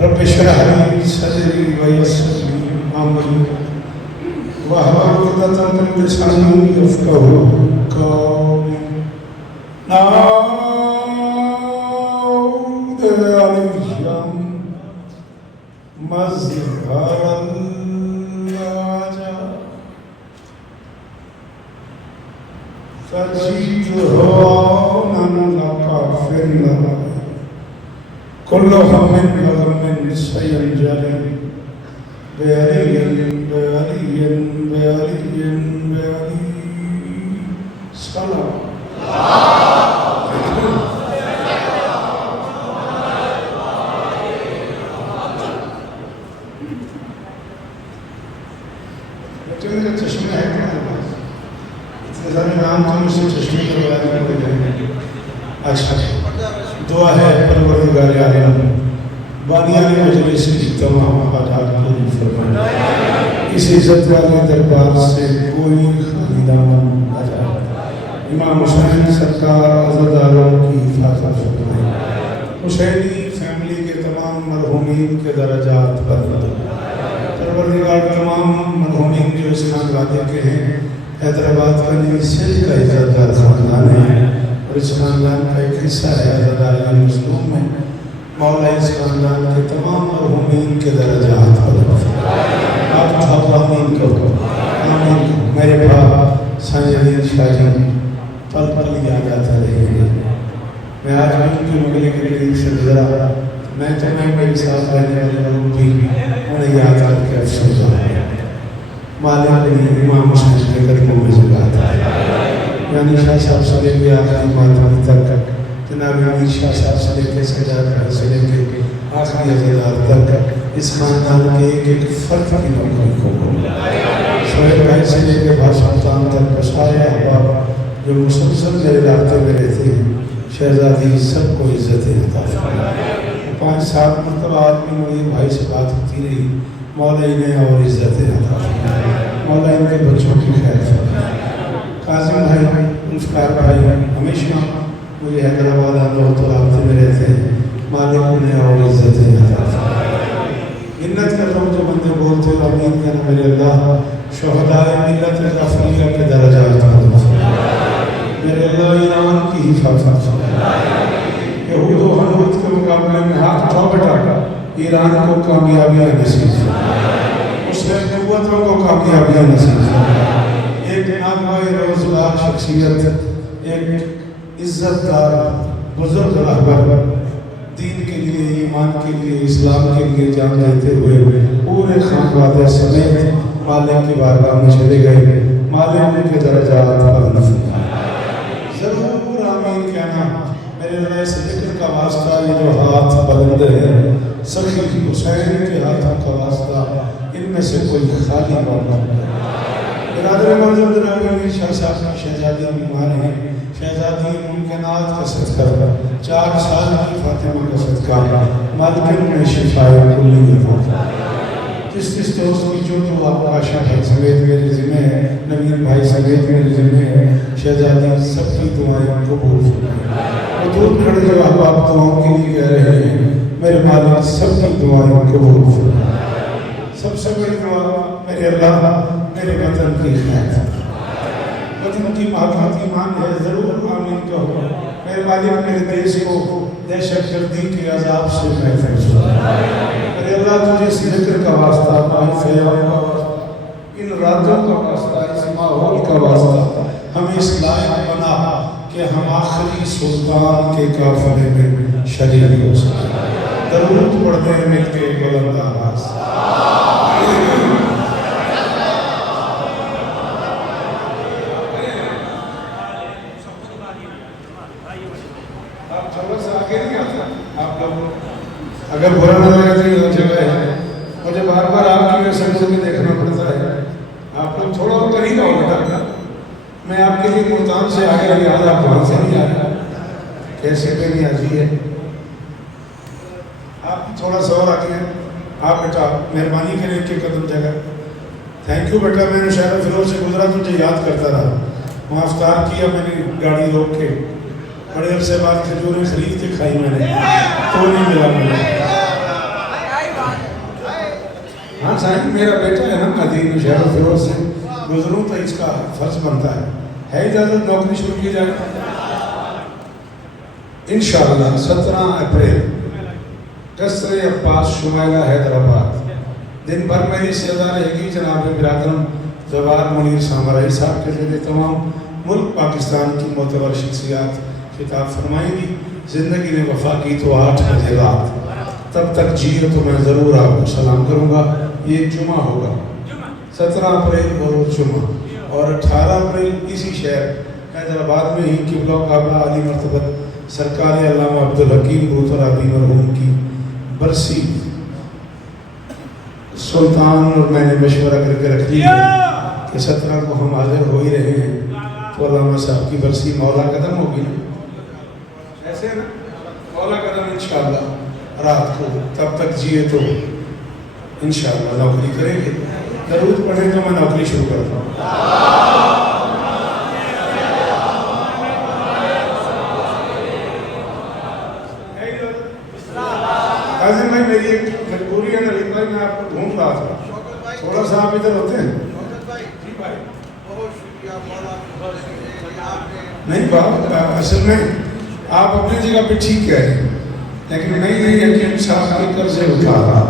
रब इश्रह ली सदरी वयस्सिर ली अमरी वहलुल उक़दतम मिन लिसानी यफ़क़हू क़ौली। नाऊद अलैहिम मज़हरल लाजा तजीदुहु लका फिल कुल्लु हम्मिन व गम्मिन सयंजली बेअलियन बेअलियन बेअलियन बेअली सलाम। बच्चे मेरे चश्मे हैं तुम्हारे पास? इतने सारे नाम तो मुझसे चश्मे करवाने पड़ जाएंगे। अच्छा, दुआ है परवरदिगार आलम बानियान मजलिस की तमाम हाजात पूरी फरमाए। इस इज्जत वाले दरबार से कोई खालिदान न जाए। इमाम हुसैन सरकार अज़ादारों की हिफाजत फरमाए। हुसैनी फैमिली के तमाम मरहूमीन के दर्जात बुलंद। परवरदिगार तमाम मरहूमीन जो इस खानवादे के हैं, हैदराबाद का नहीं सिंध का इज़्ज़तदार खानदान है और इस खानदान का एक हिस्सा है अज़ादार मज़लूम में। मौला इस खानदान के तमाम मरहूमीन के दर्जात बुलंद फरमाए। आप आमीन करो, आमीन। मेरे भाई संजय शाहजी पल पल याद आता रहेंगे। मैं आज उनकी मंगली के करीब से गुजरा, मैं तो मेरे साथ रहने वाले लोग भी उन्हें याद करके अफसोस हो रहे हैं। मालिक ने इमाम हुसैन के कदमों में झुकाता है। यानी शाह साहब से लेके आखिरी मातमी तक, जनाब अमीर शाह साहब से लेके सजाद भाई से लेके आखिरी अज़ादार तक इस खानदान के एक एक फर्द की नौकरी को सोहेल भाई से लेके भाषण तक सारे अहबाब जो मुसलसल मेरे रास्ते में रहते हैं, शहजादी सबको इज्जत अता फरमाए। 5-7 मरतबा आदमी मुनीर भाई से बात होती रही, मौला इन्हें और इज्जत अता फरमाए, मौला इनके बच्चों की खैर फरमाए। कासिम भाई, मुफ्तार भाई हमेशा मुझे हैदराबाद आना हो तो रास्ते में रहते हैं, मालिक उन्हें और इज्जत अता फरमाए। मिन्नत कर रहा हूँ जो बंदे बोलते हो आमीन कहना मेरे अल्लाह शहदाए मिल्लत अफ़रीका के दर्जात बुलंद फरमाए। मेरे अल्लाह ईरान की हिफाजत फरमाए। यहूद व हनूद के मुकाबले में हाथ उठाओ बेटा, ईरान को कामयाबियाँ नसीब फरमाए, मुस्लिम नबूवतों को कामयाबियाँ नसीब फरमाए। एक नागवाई रोज़गार शख्सियत, एक इज्जतदार बुजुर्ग रहबर, दीन के लिए, ईमान के लिए, इस्लाम के लिए जान देते हुए पूरे खानवादे समेत मालिक की बारगाह में चले गए। मालिक के दर्जात बुलंद फरमाए। ज़रूर आमीन कहना। मेरे अल्लाह से जिक्र का वास्ता, ये जो हाथ बुलंद है सखी हुसैन के हाथों का वास्ता, इनमें से कोई खाली मौका बिरादर मौजूद जनाब अमीर शाह साहब की शहजादी बीमार हैं। शहजादी मुमकिनात का सदका, 4 साल की फातिमा का सदका, मालिक में शिफाए कुल्ली अता। जिस दोस्त की जो आपका आशा भाई समेत मेरे ज़िम्मे है, नवीन भाई समेत मेरे ज़िम्मे है, शहजादी सबकी दुआएं कबूल फरमाए। दूर खड़े जो आप दुआओं के लिए कह रहे हैं, मेरे मालिक सबकी दुआएं कबूल फरमाए। सबसे बड़ी दुआ मेरे अल्लाह मेरे वतन की खैर, वतन की महबत ईमान है, ज़रूर आमीन कहो। मेरे मालिक मेरे देश को दहशतगर्दी के अजाब से महफूज फरमाए। मेरे अल्लाह तुझे इस जिक्र का वास्ता, इन रातों का वास्ता, इस माहौल का वास्ता, हमें इस लायक बना कि हम आखिरी सुल्तान के काफिले में शरीक हो सकें। दरूद पढ़ते हैं मिलके बुलंद आवाज़। आप थोड़ा सा आगे नहीं आते, आप लोग अगर बुरा न लगे तो ये जगह है, मुझे बार बार आपकी संगत में देखना पड़ता है। आप लोग थोड़ा करीब आओ बेटा, मैं आपके लिए मुल्तान से आगे याद, आप वहाँ से नहीं आ रहा, कैसे पे नहीं आती है। आप थोड़ा सा और आगे, आप बेटा मेहरबानी करें के कदम जगह। थैंक यू बेटा, मैंने शहर फिरोज से गुजरा, तुझे याद करता रहा, वहाँ इफ्तार किया मैंने गाड़ी रोक के, बड़े अरसे बाद खजूरें खरीद के खाई मैंने, तो नहीं मिला मुझे। हाँ साहब मेरा बेटा है ना मदीन शहर फिरोज से गुजरूँ तो इसका फर्ज बनता है इजाज़त नौकरी शुरू की जाए इंशाअल्लाह 17 अप्रैल कसरे अब्बास शुमाइला हैदराबाद दिन भर मेरी सेवा रहेगी जनाब बिरादरम जवार मुनीर सामराई साहब के लिए तमाम मुल्क पाकिस्तान की मोतबर शख्सियात खिताब फरमाएंगी। ज़िंदगी ने वफा की तो 8 बजे रात, तब तक जिए तो मैं ज़रूर आपको सलाम करूँगा। ये जुमा होगा 17 अप्रैल को रोज़ जुमा और 18 अप्रैल इसी शहर हैदराबाद में ही किबला काबला अली मरतबत सरकार अल्लामा अब्दुल हकीम बूतराबी मरहूम की बरसी सुल्तान और मैंने मशवरा करके रख दी कि 17 को हम हाजिर हो ही रहे हैं, तो अल्लामा साहब की बरसी मौला कदम होगी ना, ऐसे ना मौला कदम इंशाअल्लाह रात को, तब तक जिए तो इंशाअल्लाह नौकरी करेंगे। दरूद पढ़े तो मैं नौकरी शुरू करता हूँ। काजिम भाई मेरी एक मजबूरी है नवीन भाई, मैं आपको ढूंढ रहा था, थोड़ा सा आप इधर होते हैं। नहीं बात असल में आप अपनी जगह पे ठीक कह रहे हैं, लेकिन मैं यही यकीन साहब के कर्जे उठा रहा,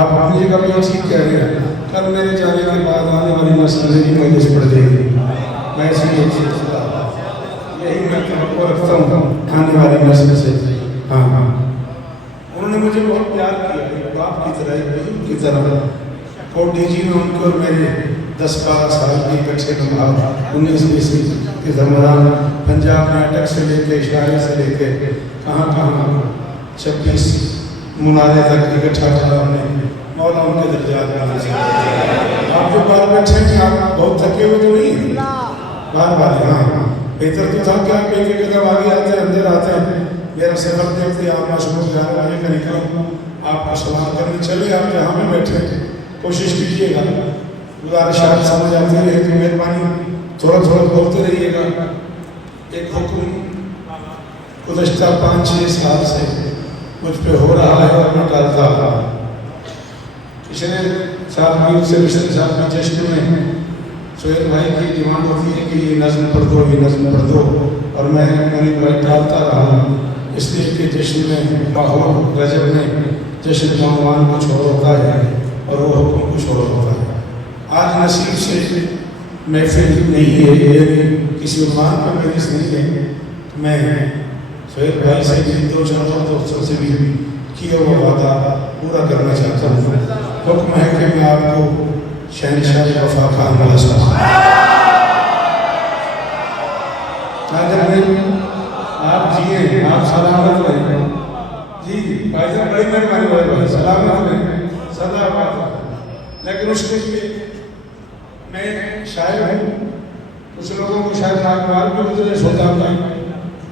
आप अपनी जगह पे ठीक कह रहे हैं। कल मेरे जाने के बाद आने वाली मसले की मजलिस पड़ जाएगी, मैं इसलिए यही मैं आपको रखता हूँ आने वाली मसले से। हाँ हाँ उन्होंने मुझे बहुत प्यार किया, बाप की तरह की तरह कोडी जी में उनको और मेरे 10-12 साल के इकट्ठे नमाज 19-20 के दरमियान पंजाब में अटक से लेके इशारे से लेके कहाँ 26 मुनारे तक इकट्ठा करा हमने, मौला उनके दर्जात में। आप जो बार बैठे हैं आप बहुत थके हुए तो नहीं हैं बार हाँ बेहतर तो था कि आप एक कदम आगे आते हैं अंदर आते हैं। मेरा सफर देखते आप माशूम 11 बजे का निकला, आपका सलाम करने चले, आप जहाँ में बैठे कोशिश कीजिएगा, गुजारिशात समझ आती रहे तो मेहरबानी थोड़ा थोड़ा बोलते रहिएगा। एक हुक्म गुज़श्ता 5-6 साल से मुझ पे हो रहा है और मैं टालता रहा। पिछले साल मीर से पिछले साल के जश्न में सोहेल भाई की डिमांड होती है कि ये नज़्म पढ़ दो, ये नज़्म पढ़ दो, और मैंने भाई टालता रहा, इसलिए कि जश्न में माहौल रजब में जश्न का उन्वान कुछ और होता है और वो हुक्म कुछ और होता है। आज नसीब से महफिल नहीं है, यानी किसी उन्वान पर मेरी नहीं है, मैं सोहेल भाई से भी 2-4 दोस्तों से भी किया हुआ वादा पूरा करना चाहता हूँ। हुक्म है कि मैं आपको शहनशाह वफा खान वाला साहब आप जिए, आप सलामत रहें जी भाई साहब, बड़ी मेहरबानी भाई सलामत रहें सदा बात। लेकिन उसके लिए मैं शायर हूँ, कुछ लोगों को शायद नागवार भी गुजरे सोता हूँ,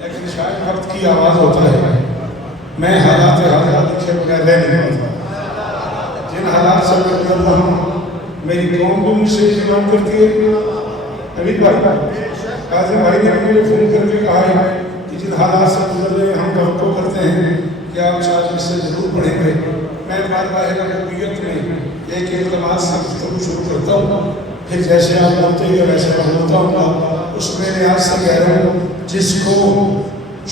लेकिन शायद वक्त की आवाज़ होता है। मैं हालात लिखे बगैर रह नहीं पाता, जिन हालात से मैं गुजर रहा हूँ मेरी कौम भी मुझसे इस्तेमाल करती है। अमित भाई काजिम भाई ने मुझे फ़ोन करके कहा है कि जिन हालात से गुजर रहे हैं हम तवक्को करते हैं कि आप शायद इससे जरूर पढ़ेंगे। मैं बार-बार रबूबियत में एक इल्तमास से गुफ्तगू शुरू करता हूँ, फिर जैसे आप बोलते हैं वैसे मैं बोलता हूँ। उस मेरे आज से कह रहा हूँ जिसको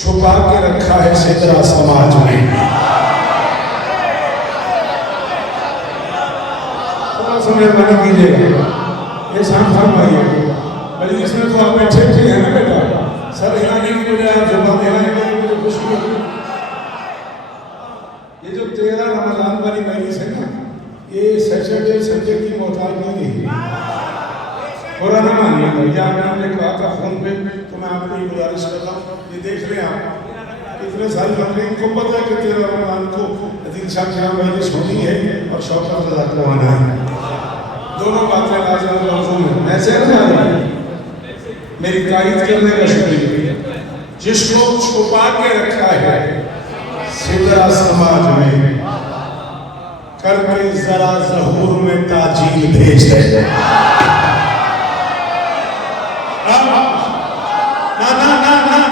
छुपा के रखा है सिदरा समाज में, मेहरबानी कीजिएगा, ये शाम फरमाइए। बल्कि इसमें तो आप बैठे थे हैं ना बेटा, सर हिलाने की बजाय आप जुबान हिलाने की मुझे खुशी है। ये जो 13 रमजान वाली मजलिस है ना, ये सैटरडे संडे की मोहताज नहीं है, बुरा ना मानिएगा। या आपने कहा था फोन पे, तो मैं आपको ये गुजारिश करता हूँ, ये देख लें आप इतने सारी फैमिली को पता है कि 13 रमजान को अदील शाह की मजलिस होनी है और शौकत रज़ा को आना है। दोनों बातें लाजवाब लफ्ज़ों में ऐसे नहीं, मेरी तारीफ करने का शुक्रिया। जिसको छुपा के रखा है सिदरा समाज में, करके जरा ज़हूर में ताजील भेज दे।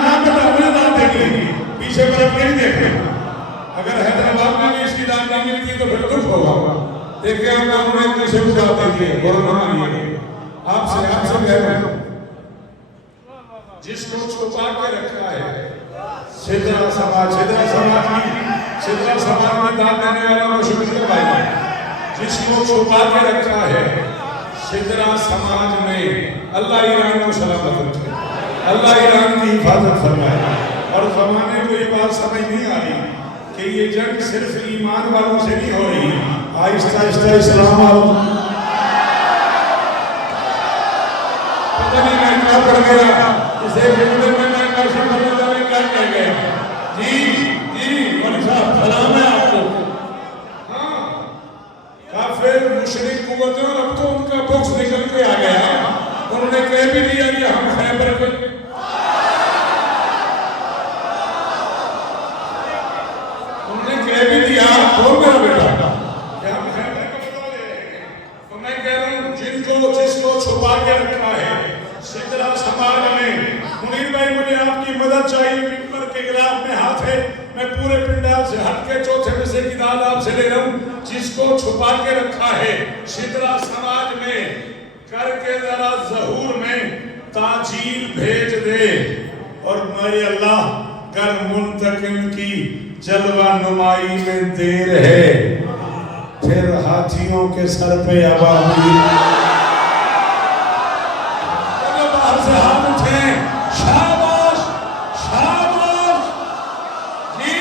ना बेटा मुझे दाद देंगे, पीछे बर्फ नहीं देखना। अगर हैदराबाद में भी इसकी दाद नहीं मिलती तो फिर दुख होगा। देखिए हम दोनों एक दूसरे को जवाब देंगे, बोलना मानिए। आपसे कह रहा हूं, जिसको छुपा के रखा है सिदरा समाज में दान देने वाला को शुक्रिया भाई, जिसको छुपा के रखा है सिदरा समाज में, अल्लाह ईरान को सलामत रखे, अल्लाह ईरान की हिफाजत फरमाए। और जमाने को ये बात समझ नहीं आ रही कि ये जंग सिर्फ ईमान वालों से नहीं हो रही, आहिस्ता आहिस्ता इस्लाम पता नहीं मैं क्या पढ़ गया, इसे मैं काशी करने जाने क्या कह गया। जी मौलवी साहब सलाम है आपको। हाँ, काफिर मुशरिक कुव्वतें, और अब तो उनका बुक्स निकल के आ गया, उन्होंने कह भी दिया कि हम खैबर के, उन्होंने कह भी दिया, बोल मेरा बेटा कि हम खैबर के बदला ले रहे हैं। तो मैं कह रहा हूँ जिसको छुपा के रखा है सिदरा समाज में, मुनीर भाई मुझे आपकी मदद चाहिए, मिंबर के गिलाफ में हाथ है, मैं पूरे पिंडाल से हट के चौथे हिस्से की दाद आपसे ले रहा हूँ। जिसको छुपा के रखा है सिदरा समाज में, करके जरा ज़हूर में ताजील भेज दे, और मेरे अल्लाह कर मुंतकिम की जलवा नुमाई में देर है, फिर हाथियों के सर पे अबाबील। बाहर से हाथ उठे, शाबाश शाबाश, जी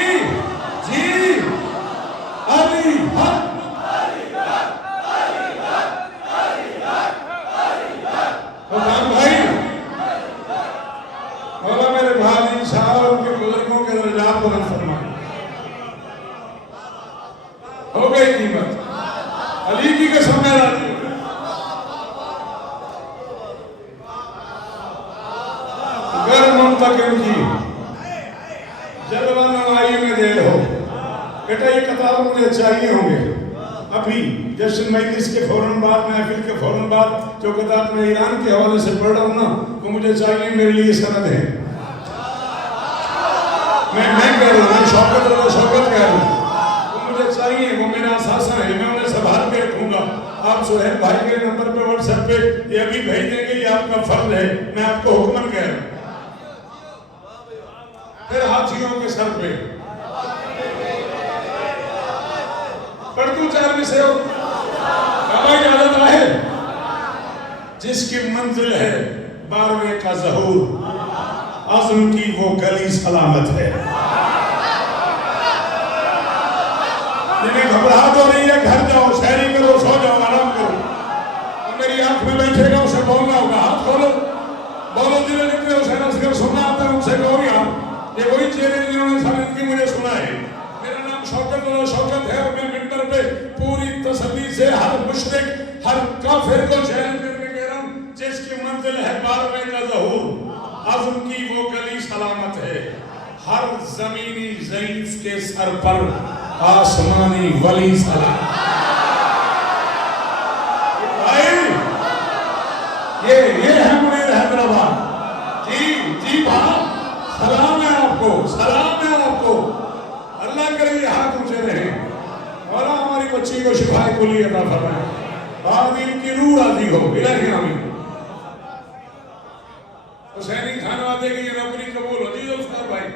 अली हक, भाई बोला मेरे भाई साहब उनके बुजुर्गों के दर्जात बुलंद फरमाए। हो गई कीमत, अली की कसम है राजी। अगर मुंतकिम की जलवा नवाई में देर हो, बेटा ये कतार मुझे चाहिए होंगे अभी जश्न मजलिस के फौरन बाद, महफिल के फौरन बाद जो किताब मैं ईरान के हवाले से पढ़ रहा हूँ ना, वो मुझे चाहिए, मेरे लिए सनद है। मैं कह रहा हूँ, मैं शौकत कह रहा हूँ, वो मुझे चाहिए, वो मेरा सासा है, मैं उन्हें संभाल के रखूंगा। आप सुहेल भाई के नंबर पे व्हाट्सएप पे ये अभी भेज देंगे, ये आपका फर्ज है, मैं आपको हुक्मन कह रहा हूँ। फिर हाथियों के सर पे पढ़ दूं 4 में से इजाजत है। जिसकी मंजिल है 12वें का ज़हूर, आज़म की वो गली सलामत है। जिन्हें घबराहट हो रही है घर जाओ, शहरी करो, सो जाओ, आराम करो, और मेरी आंख में बैठेगा उसे बोलना होगा, हाथ खोलो, बोलो जिन्हें निकले हुसैन असगर सुनना आता है उनसे कहो यार, ये वही चेहरे जिन्होंने साबित की मुझे सुना है। मेरा नाम शौकत है, और मैं मिंबर पे पूरी तसल्ली से हर मुशरिक, हर काफिर को चैलेंज करके कह रहा हूँ, जिसकी मंजिल है 12वें का ज़हूर, आज़म की वो गली सलामत है। हर जमीनी ज़ईफ के सर पर आसमानी वली सलाम। ये है मुनीर हैदराबाद। जी भाई सलाम है आपको, सलाम है आपको। अल्लाह करे ये हाथ ऊंचे रहे, और हमारी बच्ची को शिफाए कुली अता फरमाए, बाद इनकी रूह राजी हो, इलाही आमीन। हुसैनी खानवादे की ये नौकरी कबूल हो जी जुल्फ़िकार भाई।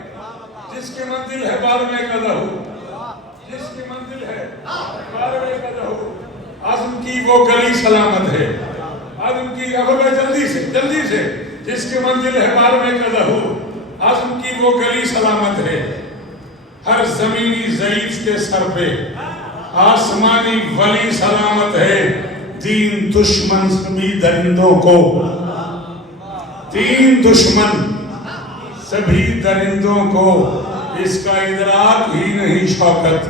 जिसकी मंजिल है 12वें का ज़हूर, जिसकी मंजिल है 12वें का ज़हूर, आज़म की वो गली सलामत है। आज़म की जल्दी से जिसकी मंजिल है 12वें का ज़हूर, आज़म की वो गली सलामत है। हर जमीनी ज़ईफ के सर पे आसमानी वली सलामत है। तीन दुश्मन सभी दरिंदों को, तीन दुश्मन सभी दरिंदों को इसका इदराक ही नहीं शौकत।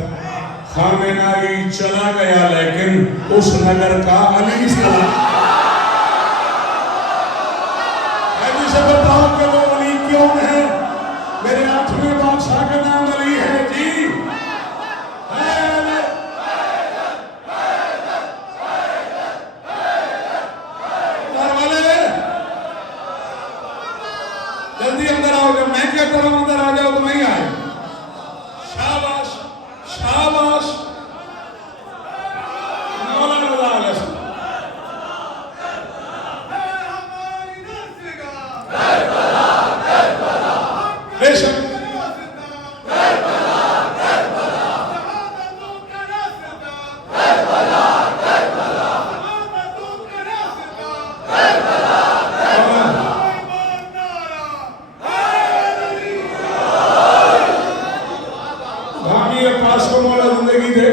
खामेनाई चला गया लेकिन उस नगर का अली सलाम। बताओ कि वो अली क्यों है? मेरे 8वें बादशाह का नाम अली है जी। जल्दी अंदर आओ, जब मैं कहता हूं अंदर आ जाओ तो नहीं आए। शाबाश शाबाश मिसरों वाला जिंदगी थे,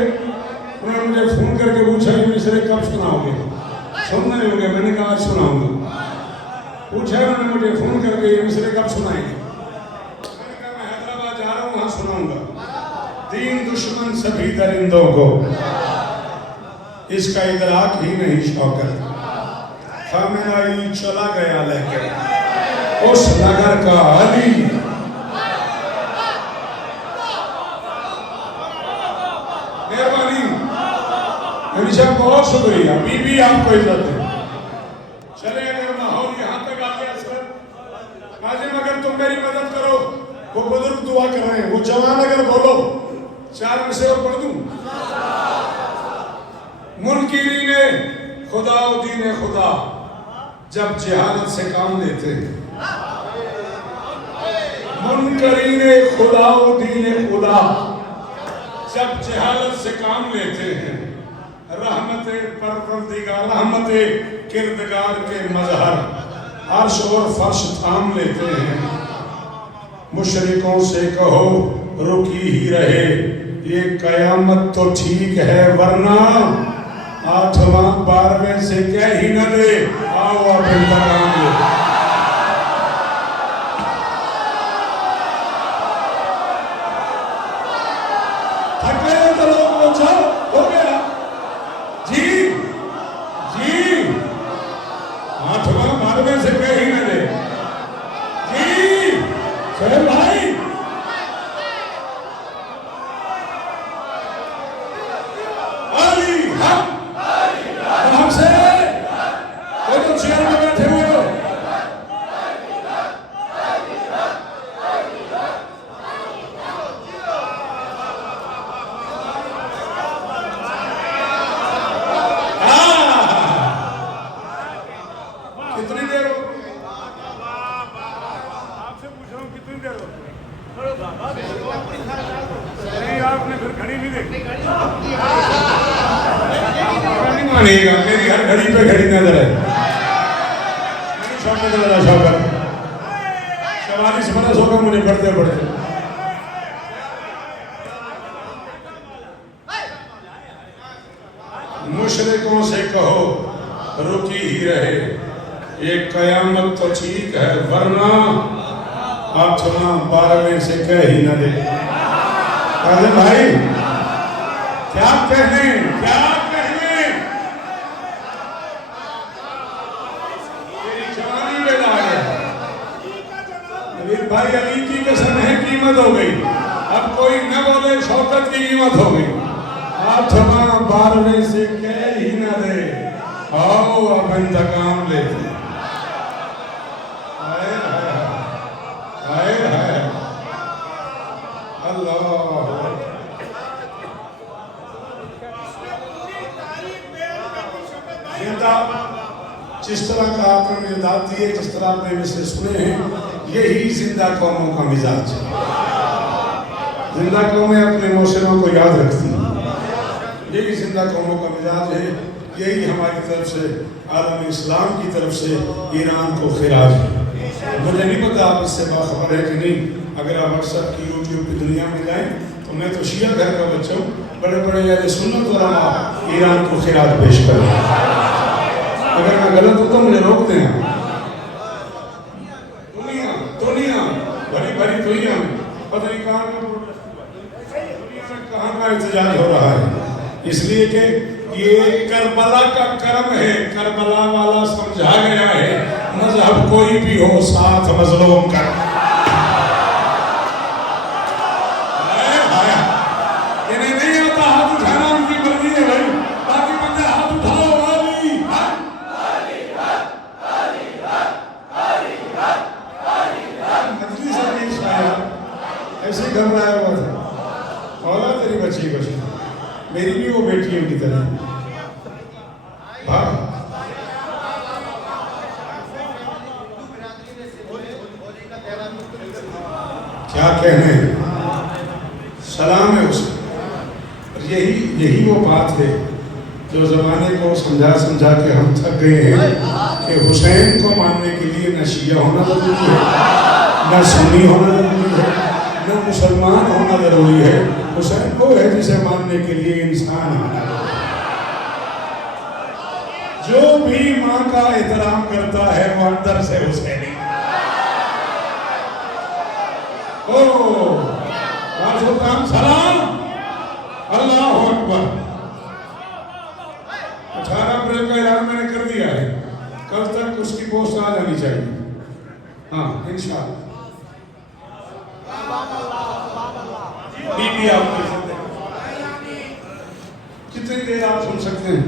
उन्होंने मुझे फोन करके पूछा ये मिसरे कब सुनाओगे? सुन रहे होंगे, मैंने कहा आज सुनाऊंगा। पूछा उन्होंने मुझे फोन करके ये मिसरे कब सुनाएंगे? मैंने कहा मैं हैदराबाद जा रहा हूँ, वहां सुनाऊंगा। तीन दुश्मन सभी दरिंदों को, इसका इदराक ही नहीं शौकत। खामेनाई चला गया लेके उस नगर का अली। मेहरबानी साहब, बहुत शुक्रिया। बीबी आपको इज्जत है। चले अगर माहौल यहाँ तक आ गया सर, काजिम अगर तुम मेरी मदद करो, वो बुजुर्ग दुआ कर रहे हैं, वो जवान अगर बोलो 4 मिसरे और पढ़ दूं। मुनकिरीने खुदा व दीने खुदा जब जहालत से काम लेते हैं, मुनकरीने खुदा व दीने खुदा जब जहालत से काम लेते हैं, रहमते परवरदिगार रहमते किरदगार के मजहर अर्श और फर्श थाम लेते हैं। मुशरिकों से कहो रुकी ही रहे, ये कयामत तो ठीक है, वरना 8वां 12वें से कह ही न दे, आओ आप इंतकाम ले। थके तो लोग पूछो हो गया जी जी, 8वां 12वें से कह ही न दे जी। सोहेल भाई मेरी हर घड़ी पे घड़ी नजर है। मेरी शौक नजर शौक 44 बरस होगा मुझे पढ़ते पढ़ते। मुशरिकों से कहो रुकी ही रहे, ये कयामत तो ठीक है, वरना 8वां 12वें से कह ही न दे। भाई क्या कहने, क्या भाई अली की कसम है, कीमत हो गई। अब कोई न बोले, शौकत की कीमत हो गई। 8वां 12वें से कह ही न दे, आओ अब इंतकाम लेते। अल्लाह जिस तरह का आपने मुझे दाद दी है, जिस तरह आपने मुझसे सुने हैं, यही जिंदा कौमों का मिजाज है। जिंदा कौमें अपने मौसमों को याद रखती हैं, यही जिंदा कौमों का मिजाज है। यही हमारी तरफ से, आलम इस्लाम की तरफ से ईरान को खिराज है। मुझे नहीं पता आप इससे बाखबर है कि नहीं। अगर आप व्हाट्सएप की, यूट्यूब की दुनिया में जाएं तो मैं तो शिया घर का बच्चा हूँ, बड़े बड़े याद सुन्नत वलमा ईरान को खिराज पेश करें। अगर मैं गलत हूं तो मुझे रोक दें। दुनिया भरी भरी दुनिया में पता नहीं कहाँ का एहतजाज हो रहा है, इसलिए कि ये करबला का कर्म है। करबला वाला समझा गया है, मजहब कोई भी हो, साथ मजलूम का। इन्हें नहीं आता हाथ उठाना, उनकी मर्जी है भाई। बाकी बंदे हाथ उठाओ। ऐसे घबराया हुआ था, औला तेरी बच्ची बची, मेरी भी वो बेटियों की तरह भाग। क्या कहने, सलाम है उसे। यही वो बात है जो जमाने को समझा समझा के हम थक गए हैं कि हुसैन को मानने के लिए न शिया होना जरूरी है, न सुन्नी होना जरूरी है, न मुसलमान होना जरूरी है। हुसैन वो है जिसे मानने के लिए इंसान है। जो भी माँ का एहतराम करता है वो अंदर से हुसैनी। ओ सलाम, अल्लाह अकबर। 18 अप्रैल का ऐलान मैंने कर दिया है, कल तक उसकी पोस्ट आ जानी चाहिए। हाँ इंशाअल्लाह। बीबी आप देख सकते हैं, कितनी देर आप सुन सकते हैं?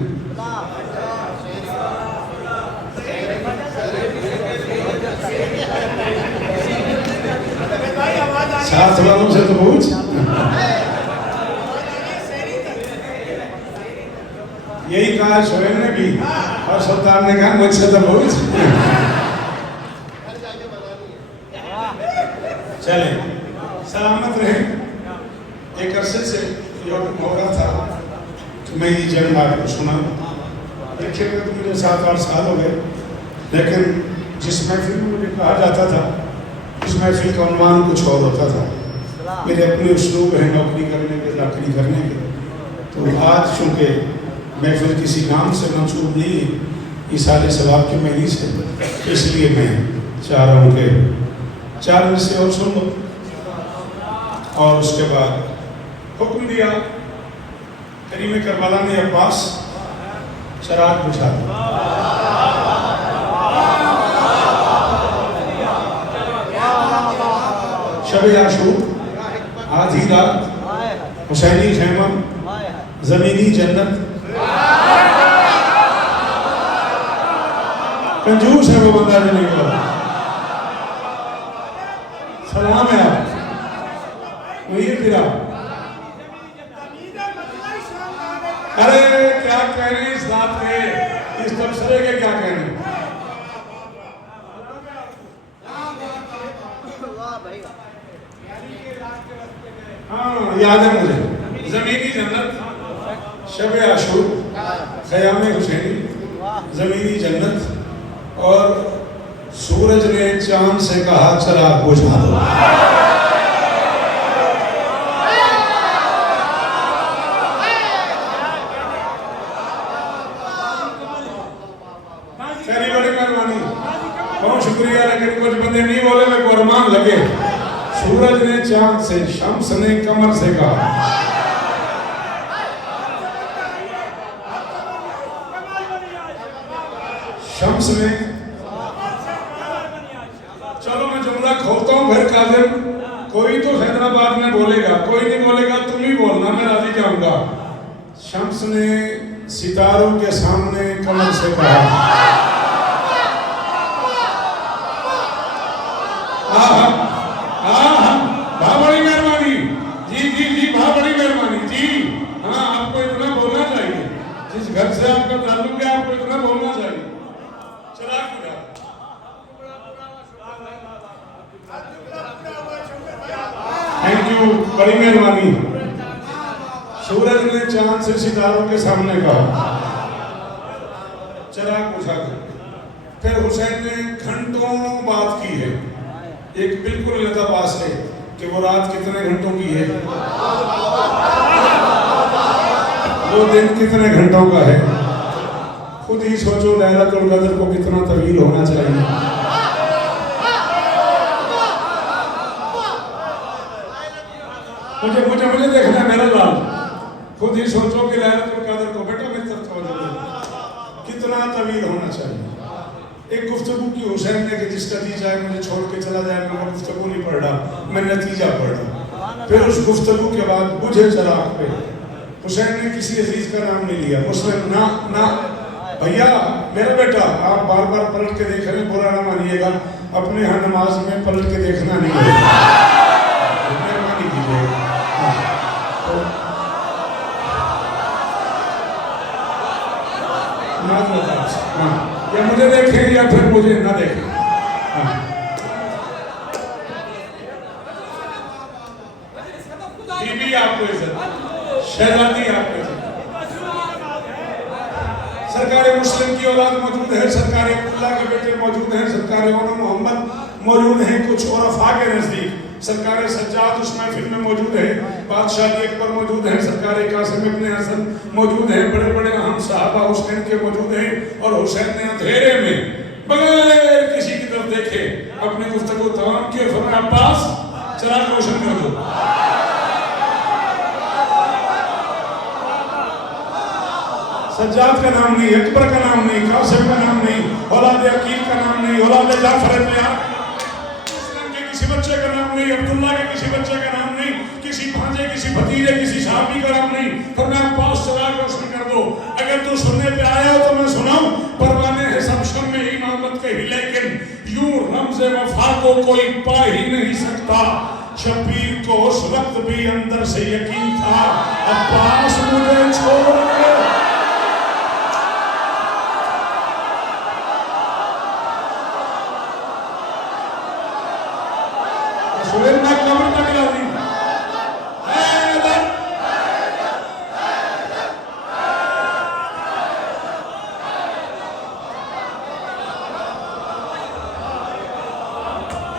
साथ वालों से तो पूछ। यही कहा शोएब ने भी, और सुल्तान ने कहा मुझसे तो पूछ। चले सलामत रहे। एक अरसे से योग हो रहा था तो मैं ये जन्म आपको सुना। देखिए तो मुझे 7-8 साल हो गए, लेकिन जिस महफिल में मुझे कहा जाता था, उस महफिल का उन्वान कुछ और होता था। मेरे अपने उसलूब है नौकरी करने के, नौकरी करने के। तो आज चूँकि महफिल किसी नाम से मंसूब नहीं है, इसाले सवाब की महीने से, इसलिए मैं चाह रहा हूँ कि 4 मिनट से और सुन लो। और उसके बाद हुक्म दिया करीम करबला ने अब्बास चराग बुझा। शब आशूर, आधी रात, हुसैनी खैमा, जमीनी जन्नत। कंजूस है वो बंदा जो नहीं बोला। सलाम है आप वही फिरा। अरे क्या कहने इस बात के, इस तबसरे के क्या कहने। हाँ याद है मुझे, जमीनी जन्नत, शब आशूर, ख़याम हुसैनी, जमीनी जन्नत, और सूरज ने चांद से कहा चराग बुझा दो। तेरी बड़ी मेहरबानी, बहुत शुक्रिया। लेकिन कुछ बंदे नहीं बोले, मेरे को अरमान लगे। सूरज ने चांद से, शम्स ने कमर से कहा। शम्स ने, चलो मैं जुमला खोलता हूँ फिर काजिम, कोई तो हैदराबाद में बोलेगा, कोई नहीं बोलेगा, तुम ही बोलना, मैं राजी जाऊंगा। शम्स ने सितारों के सामने कमर से कहा। बहुत बड़ी मेहरबानी जी, जी जी बहुत बड़ी मेहरबानी जी। हाँ आपको इतना बोलना चाहिए, जिस घर से आपका ताल्लुक है आपको इतना बोलना चाहिए। चराग बुझा। थैंक यू, बड़ी मेहरबानी। सूरज ने चांद से सितारों के सामने कहा, चराग बुझा कर। फिर हुसैन ने घंटों बात की है, एक बिल्कुल लताबास है कि वो रात कितने घंटों की है, वो दिन कितने घंटों का है। खुद ही सोचो लैलतुल कद्र को कितना तवील होना चाहिए। मुझे देखना है मेरा लाल, खुद ही सोचो कि लैलतुल कद्र को, बेटा मेरी तरफ कितना तवील होना चाहिए। एक गुफ्तगू की हुसैन ने कि जिसका जी जाए मुझे छोड़ के चला जाए, मैं गुफ्तगू नहीं पढ़ रहा, मैं नतीजा पढ़ रहा। फिर उस गुफ्तगू के बाद बुझे चराग पे हुसैन ने किसी अजीज का नाम नहीं लिया। मुस्लिम ना ना भैया मेरा बेटा, आप बार बार पलट के देख रहे हैं, बुरा ना मानिएगा, अपने यहाँ नमाज में पलट के देखना नहीं है, मेहरबानी कीजिएगा। या मुझे देखें या फिर मुझे ना देखें। बीबी आपको इज्जत, शहजादी आपको इज्जत। सरकार मुस्लिम की औलाद मौजूद है, सरकार अब्दुल्ला के बेटे मौजूद हैं, सरकार मोहम्मद मौजूद हैं, कुछ औरफा के नजदीक सरकार सज्जाद उस महफिल में मौजूद है, बादशाह अकबर मौजूद हैं, सरकार कासिम इब्न हसन मौजूद हैं, बड़े बड़े अहम साहबा हुसैन के मौजूद हैं। और हुसैन ने अंधेरे में बगैर किसी की तरफ देखे अपनी गुफ्तगू तमाम की और फरमाया अब्बास चिराग रोशन कर दो। सज्जाद का नाम नहीं, अकबर का नाम नहीं, कासिम का नाम नहीं, औलाद अकील का नाम नहीं, औलाद जाफर के किसी बच्चे का नाम नहीं, अब्दुल्ला के किसी बच्चे का नाम नहीं, किसी भांजे, किसी भतीजे, किसी साहबी का नाम नहीं। पर मैं पास चिराग रोशन कर दो। अगर तू सुनने पे आया हो तो मैं सुनाऊं, परवाने है सब शम में इमामत के ही, लेकिन यूं रमज़े वफा को कोई पा ही नहीं सकता। शबीर को उस वक्त भी अंदर से यकीन था, अब्बास मुझे छोड़ के कब्र तक ला दी।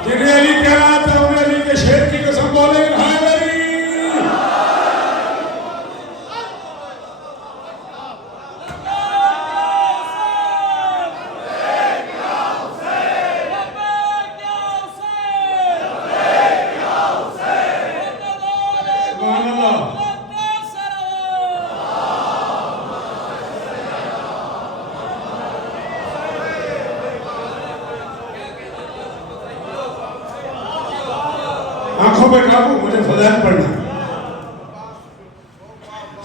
जिन्हें अली कह रहा था उन्हें अली के शेर की कसम बोले हैदरी। आंखों पे काबू, मुझे फजाइल पढ़ना।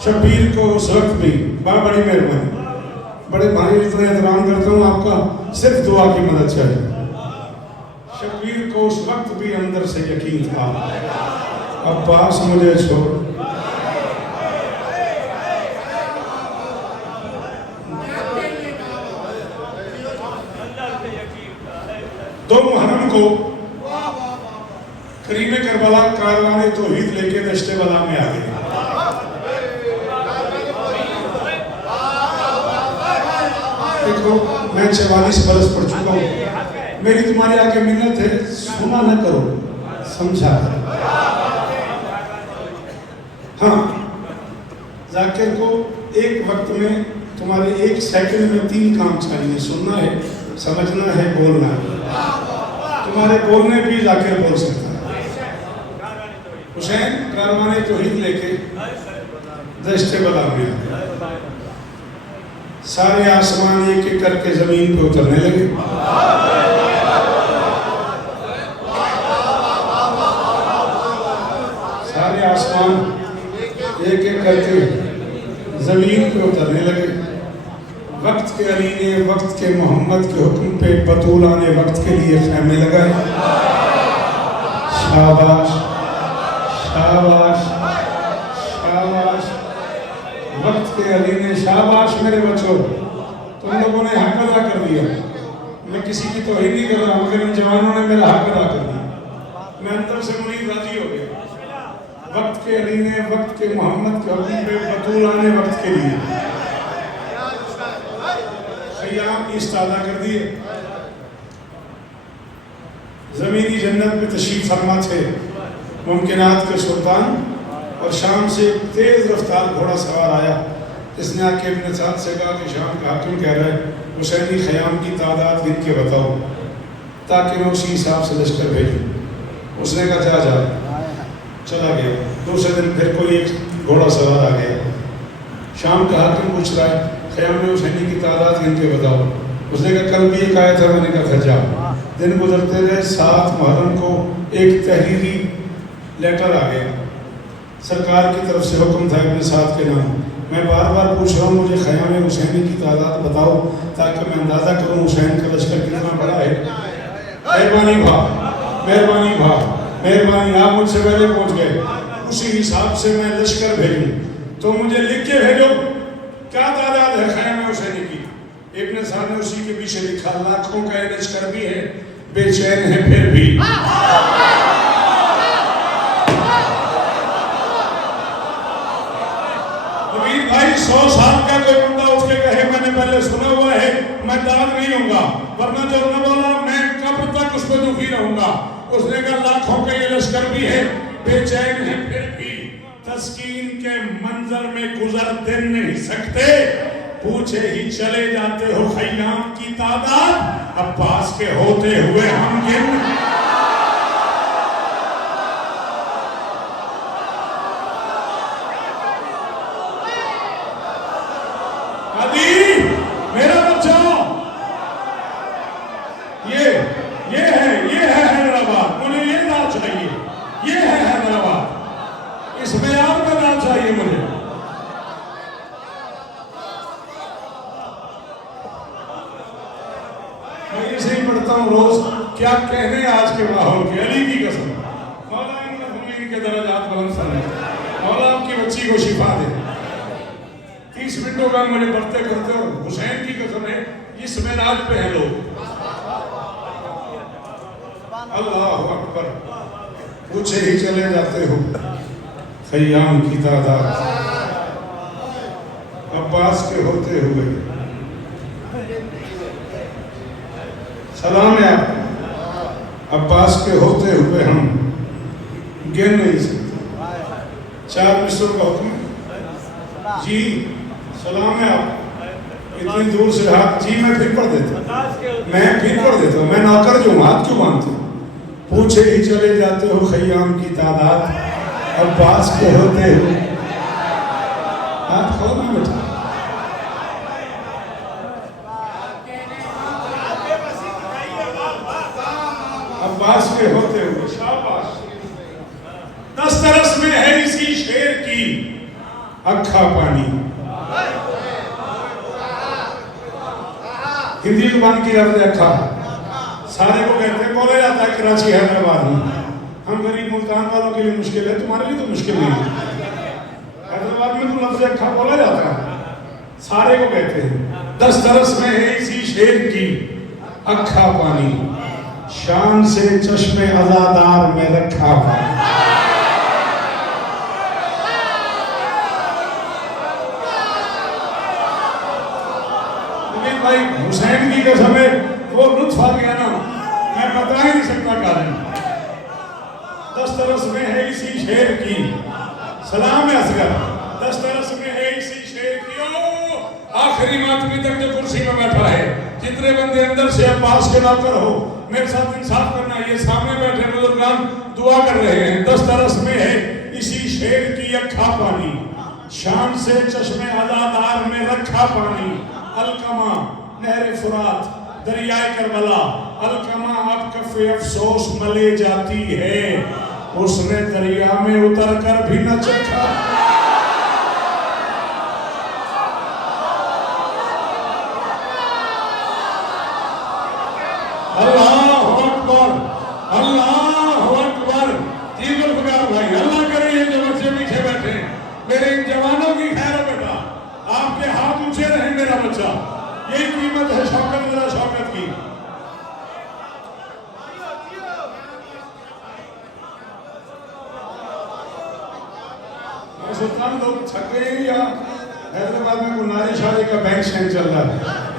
शबीर को उस वक्त भी बड़ी मेहरबानी, बड़े भाई इतना एहतराम करता हूँ आपका, सिर्फ दुआ की मदद चाहिए। शबीर को उस वक्त भी अंदर से यकीन था, अब्बास मुझे छोड़। दो मुहर्रम को करीम करबला कारवाने तौहीद लेके दश्ते बला में आ गए। देखो मैं 44 बरस पढ़ चुका हूँ, मेरी तुम्हारे आगे मिन्नत है, सुना न करो, समझा। हाँ, जाकिर को एक वक्त में तुम्हारे एक सेकंड में 3 काम चाहिए, सुनना है, समझना है, बोलना है। तुम्हारे बोलने भी जाकिर बोल सकता है। हुसैन कारवाने तौहीद लेके दश्ते बला में, सारे आसमान एक एक करके जमीन पे उतरने लगे। सारे आसमान एक एक करके जमीन पे उतरने लगे। वक्त के अली ने वक्त के मोहम्मद के हुक्म पे बतूला ने वक्त के लिए खैमे लगाए। शाबाश शाबाश शाबाश, वक्त के अली ने, शाबाश मेरे बच्चों, तुम लोगों ने हक अदा कर दिया। मैं किसी की तौहीन नहीं कर रहा, मगर इन जवानों ने मेरा हक अदा कर दिया। मैं अंदर से मुरीद राजी हो गया। वक्त के अली ने वक्त के मोहम्मद के हुक्म पे बतूला ने वक्त के लिए खयाम इस्तादा कर दिए। जमीनी जन्नत में तशरीफ फरमा थे मुमकिनात के सुल्तान, और शाम से तेज रफ्तार घोड़ा सवार आया। इसने आके अपने साथ से कहा कि शाम का हाकिम कह रहा है हुसैनी ख़याम की तादाद गिन के बताओ, ताकि मैं उसी हिसाब से लश्कर भेजूँ। उसने कहा जा जा, चला गया। दूसरे दिन फिर कोई एक घोड़ा सवार आ गया। शाम का हाकिम पूछ रहा है ख़याम में हुसैनी की तादाद गिन के बताओ। उसने कहा कल भी एक आया था, मैंने कहा फिर जाओ। दिन गुजरते रहे, 7 मुहर्रम को एक तहरीरी लेटर आ गया, सरकार की तरफ से हुक्म था अपने साथ के नाम। मैं बार बार पूछ रहा हूँ मुझे ख़याम हुसैनी की तादाद बताओ, ताकि मैं अंदाज़ा करूँ हुसैन का लश्कर कितना बड़ा है। मेहरबानी भा, मेहरबानी भा, मेहरबानी, आप मुझसे पहले पहुँच गए, उसी हिसाब से मैं लश्कर भेजूँ, तो मुझे लिख के भेजो क्या तादाद है ख़याम हुसैनी की। इब्न साद ने उसी के पीछे लिखा, लाखों का लश्कर भी है, बेचैन है फिर भी। भाई 100 साल का कोई बंदा उठ के कहे मैंने पहले सुना हुआ है, मैं दाग नहीं होऊंगा, वरना जो न बोला मैं कब्र तक उस पर दुखी रहूंगा। उसने कहा लाखों के ये लश्कर भी है, बेचैन है फिर भी तस्कीन के मंजर में गुजर दिन नहीं सकते, पूछे ही चले जाते हो खयाम की तादाद, अब्बास के होते हुए हम गिन। अदी मेरा बच्चा, ये है हैदराबाद, मुझे ये नाम चाहिए, ये है हैदराबाद, इसमें आपका नाम चाहिए मुझे। मैं इसे ही पढ़ता हूँ रोज, क्या कहने आज के माहौल की, अली की कसम, मौला इनके दर्जात बुलंद फरमाए, मौला आपकी बच्ची को शिफा दे। 30 मिनटों का मुझे पढ़ते करते हो, हुसैन की कसम है इस मेराज पे है लोग। अल्लाह अकबर, पूछे ही चले जाते हो खयाम की तादाद, अब्बास के होते हुए सलाम है आप, अब्बास के होते हुए हम गिन नहीं सकते। 4 मिसरों का हुक्म जी, सलाम है आप, इतनी दूर से हाथ जी, मैं फिर पढ़ देता, मैं फिर पढ़ देता, मैं नौकर जो हाथ क्यों मानते? पूछे ही चले जाते हो खयाम की तादाद, अब्बास के होते हुए, हाथ खोल ना बेटा, अब्बास के होते हुए, शाबाश। 10 तरस में है इसी शेर की अखा पानी, हिंदी जुबान की लफ्ज़ अखा, सारे को कहते हैं, बोला जाता है कराची हैदराबाद में, हम गरीब मुल्तान वालों के लिए मुश्किल है, तुम्हारे लिए तो मुश्किल नहीं है, हैदराबाद में तो लफ्ज़ अखा बोला जाता है, सारे को कहते हैं। 10 तरस में है इसी शेर की अखा पानी, शान से चश्मे अज़ादार में रखा पानी। भाई हुसैन की कसम है, वो लुत्फ आ गया ना, मैं बता ही नहीं सकता कारण। 10 तरस में है इसी शेर की, सलाम है असगर, 10 तरस में है इसी शेर की, ओ आखिरी मातमी तक जो कुर्सी में बैठा है, जितने बंदे अंदर से अब्बास के नौकर हो, मेरे साथ इंसाफ करना, ये सामने बैठे बुजुर्गान दुआ कर रहे हैं। 10 तरस में है इसी शेर की अखा पानी, शान से चश्मे अज़ादार में रखा पानी, अलकमा नहर फुरात दरियाए करबला, अलकमा अब कफ़े अफसोस मले जाती है, उसने दरिया में उतर कर भी न चखा। अल्लाह अकबर, अल्लाह अकबर। जी जुल्फ़िकार भाई, अल्लाह करे ये जो बच्चे पीछे बैठे मेरे इन जवानों की खैर हो बेटा, आपके हाथ ऊंचे रहे मेरा बच्चा, यही कीमत है शौकत, जरा शौकत की। मैं सोचता हूँ लोग थक गए या हैदराबाद में गुनारी शादी का बैंक शैन चल रहा है।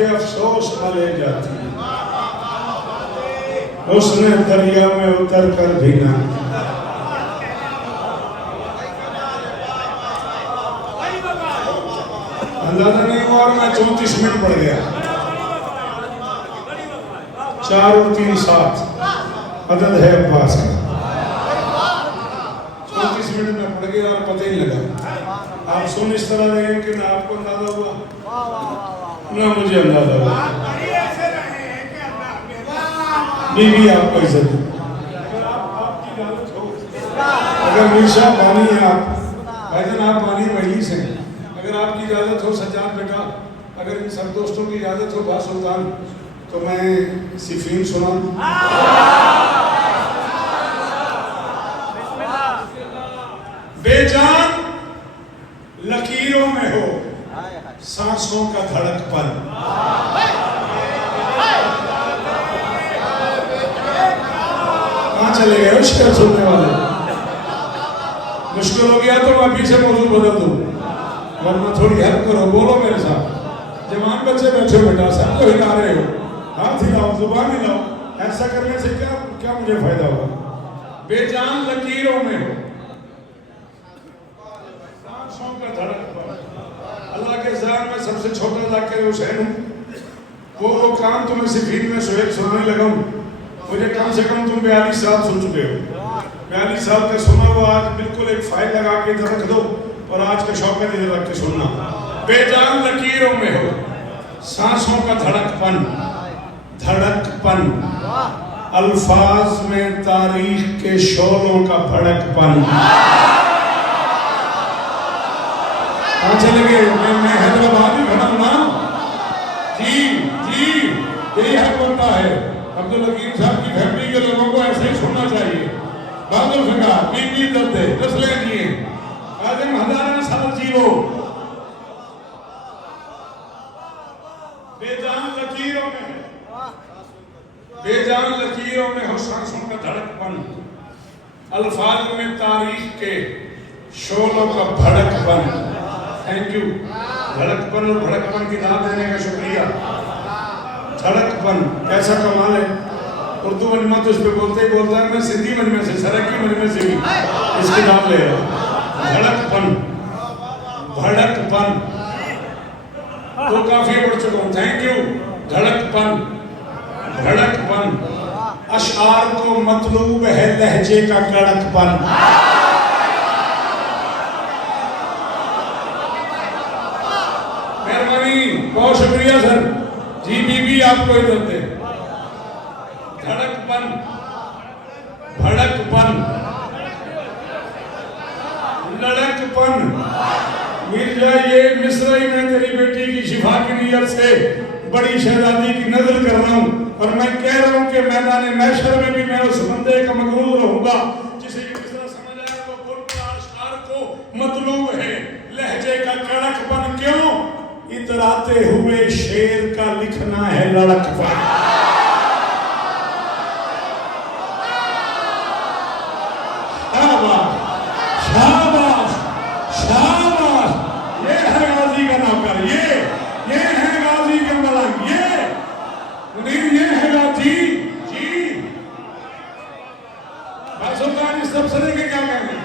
अफसोस मले जाती, उसने दरिया में उतर कर भी ना। अंदाजा नहीं हुआ और मैं 34 मिनट पड़ गया। 4 और 3 7 अदद है अब्बास का। 34 मिनट में पड़ गया और पता ही नहीं लगा। आप सुन इस तरह रहे हैं कि ना आपको अंदाजा हुआ ना मुझे अंदाजा हुआ। बीवी आपको इज्जत, अगर आपकी हालत हो, अगर मीशा पानी है आप भाईजान, आप पानी वही से, अगर आपकी इजाज़त हो सज्जाद बेटा, अगर इन सब दोस्तों की इजाज़त हो बा सुल्तान, तो मैं सिफीन सुनाऊं। बेजान लकीरों में हो सांसों का धड़कपन, कहाँ चले गए शेर सुनने वाले? मुश्किल हो गया तो मैं पीछे मौजूद बदल दूं, वरना थोड़ी हेल्प करो, बोलो मेरे साथ। जवान बच्चे बैठे हो बेटा, सब तो हिला रहे हो, हाथ हिलाओ, जुबान हिलाओ, ऐसा करने से क्या क्या मुझे फायदा होगा? बेजान लकीरों में हो सांसों का धड़कपन, अल्लाह के ज़ान में सबसे छोटा ज़ाकिर हुसैन हूँ। वो काम तुम्हें सिफीन में सुनाने लगा हूँ, मुझे कम से कम तुम 42 साल सुन चुके हो। 42 साल का सुना हुआ आज बिल्कुल एक फाइल लगा के इधर रख दो और आज का शौकत इधर रख के सुनना। बेजान लकीरों में हो सांसों का धड़कपन, धड़कपन, अल्फाज में तारीख के शोलों का भड़कपन। कहाँ चले गए? मैं हैदराबाद ही खड़ा हूं ना जी, यही हक बनता है। अब्दुल हकीम साहब की फैमिली के लोगों को ऐसे ही सुनना चाहिए। बादल सरकार बीबी दर्दे नस्लें जिए, आजम हजारों साल जीवो। बेजान लकीरों में, बेजान लकीरों में हो सांसों का धड़कपन, अल्फाज में तारीख के शोलों का भड़कपन। Thank you. धड़कपन और भड़कपन की दाद देने का शुक्रिया। धड़कपन कैसा कमाल है। उर्दू मजमा तो इस पे बोलते ही बोलता है, मैं सिंधी मजमे से, सराइकी मजमे से भी इसकी दाद ले रहा। धड़कपन, भड़कपन तो काफी पढ़ चुका हूँ, थैंक यू। धड़कपन, भड़कपन, अशआर को मतलूब है लहजे का कड़कपन। बहुत शुक्रिया सर जी, बीबी आपको इज्जत दे। धड़कपन, भड़कपन, लड़कपन। मिर्जा ये मिस्रई में तेरी बेटी की शिफा की नियत से बड़ी शहजादी की नजर कर रहा हूँ, और मैं कह रहा हूँ कि मैदान महशर में भी मैं उस बंदे का मकरूर रहूंगा जिसे ये मिस्रा समझ आया। वो बोलता अशआर को मतलूब है लहजे का कड़कपन। क्यों? इतराते हुए शेर का लिखना है लड़कपन। शाबाश, शाबाश, शाबाश। ये है गाजी का नौकर, ये है गाजी का मलंग, ये है गाजी जी। सुल्तान इस तबसरे के क्या कहने?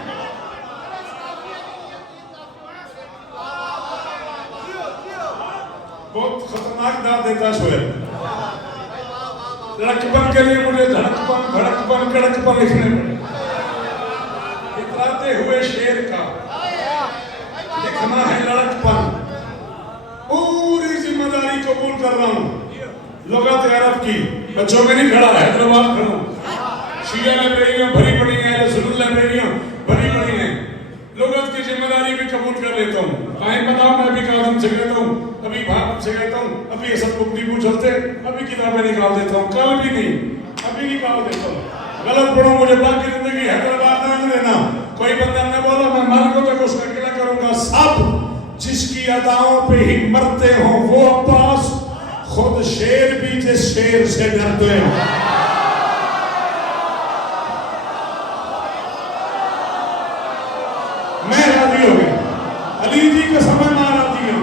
बहुत खतरनाक दाव देता सोहेल। लड़कपन के लिए मुझे धड़कपन, भड़कपन, कड़कपन लिखने पड़े। इतराते हुए शेर का लिखना है लड़कपन। पूरी जिम्मेदारी कबूल कर रहा हूँ लुगत अरब की। बच्चों में नहीं खड़ा, हैदराबाद खड़ा हूँ। शिया लाइब्रेरियां भरी पड़ी हैं, सुन्नी लाइब्रेरियां भरी पड़ी हैं। लुगत की जिम्मेदारी भी कबूल कर लेता हूँ। टाइम बताओ, मैं भी काज़िम से कहता हूँ, अभी भाग से कहता हूँ, अभी ये सब बुक डिपू चलते, अभी किताबें निकाल देता हूँ, कल भी नहीं, अभी निकाल देता हूँ। गलत पढ़ो, मुझे बाकी जिंदगी हैदराबाद में देना। कोई बंदा ने बोला मैं मालिकों तक उसका गिला करूंगा। सब जिसकी अदाओं पे ही मरते हो वो अब्बास, खुद शेर भी जिस शेर से डरते हैं। मैं राजी हो गया। अली जी के समय मारा दिया,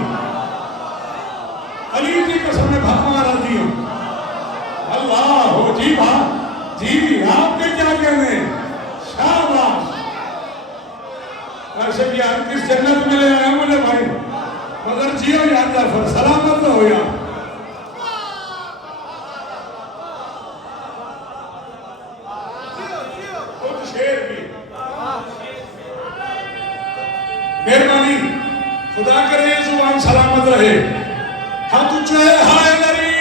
अली जी के समय भाग मारा दिया। अल्लाह हो जी, जी आपके क्या कहने? शाबाश। ऐसे भी आप किस जन्नत में ले आए मुझे भाई, मगर जियो याद रखो, सलामत हो यार। खुद शेर भी। मेहरबानी, खुदा करे जुबान सलामत रहे। हाथ ऊंचा है, हाय दरी।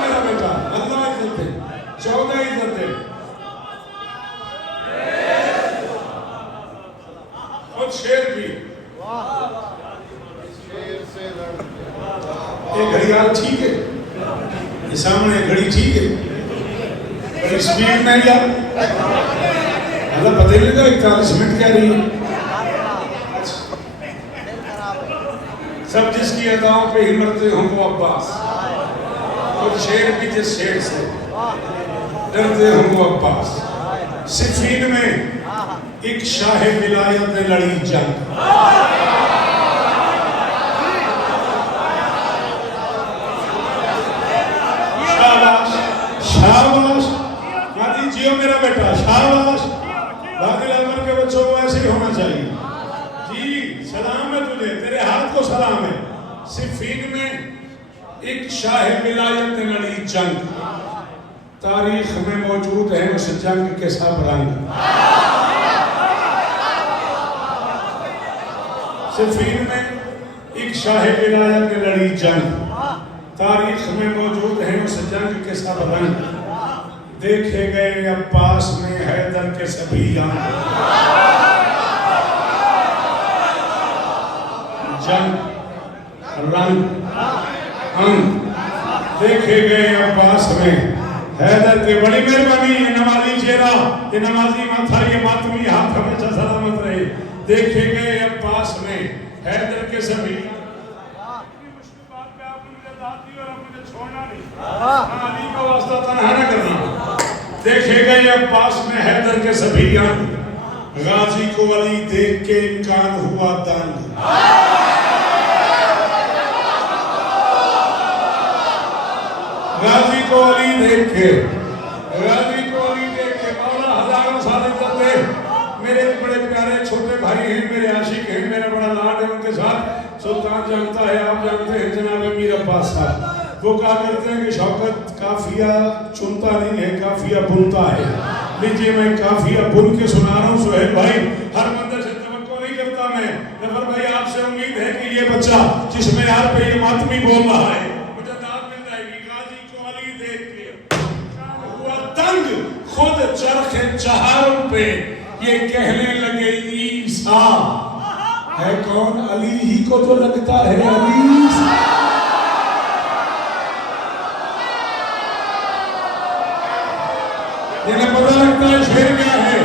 मेरा बेटा अल्लाह इज्जत दे, 14 इज्जत दे। खुद शेर भी। ठीक है, बड़ी स्पीड में या मतलब पता ही लगा 41 मिनट क्या रही है। सब जिसकी अदाओं पे ही मरते हों वो अब्बास, और शेर भी जिस शेर से डरते हों वो अब्बास। सिफीन में एक शाह विलायत ने लड़ी जंग, शाबाश शाबाश, गांधी जियो मेरा बेटा, शाबाश। बादल अमर के बच्चों को ऐसे ही होना चाहिए जी। सलाम है तुझे, तेरे हाथ को सलाम है। सिफीन में एक शाह विलायत ने लड़ी जंग, तारीख में मौजूद है उस जंग के सब रंग। सिफीन में एक शाह विलायत ने लड़ी जंग, तारीख में मौजूद है उस जंग के सब रंग। देखे गए अब्बास में हैदर के सभी अंग, जंग रंग अंग देखे गए अब्बास में हैदर के। बड़ी मेहरबानी, ये नमाजी चेहरा, ये नमाजी माथा, ये मातमी हाथ हमेशा सलामत रहे। देखे गए अब्बास में हैदर के सभी, अली का वास्ता तन्हा न करना। देखे गए अब्बास में हैदर के सभी अंग, गाजी को अली देख के इम्कान हुआ दंग। गाजी को अली देख के, गाजी को अली देख के मौला हजारों साल इज्जत दे। मेरे बड़े प्यारे छोटे भाई हैं, मेरे आशिक हैं, मेरा बड़ा लाड है उनके साथ। सुल्तान जानता है, आप जानते हैं जनाब मीर अब्बास साहब, वो कहा करते हैं कि शौकत काफिया चुनता नहीं है, काफिया बुनता है। लीजिए मैं काफिया बुन के सुना रहा हूँ सुहेल भाई, हर बंदे से तवक्को नहीं करता मैं। नफर भाई आपसे उम्मीद है कि ये बच्चा जिस मेयार पे ये मातमी बोल रहा है मुझे दाद मिल जाएगी। गाजी को अली देख के हुआ तंग, खुद चरखे चहारों पे ये कहने लगे ईसा है कौन, अली ही को तो लगता है अली। जिन्हें पता लगता है शेर क्या है,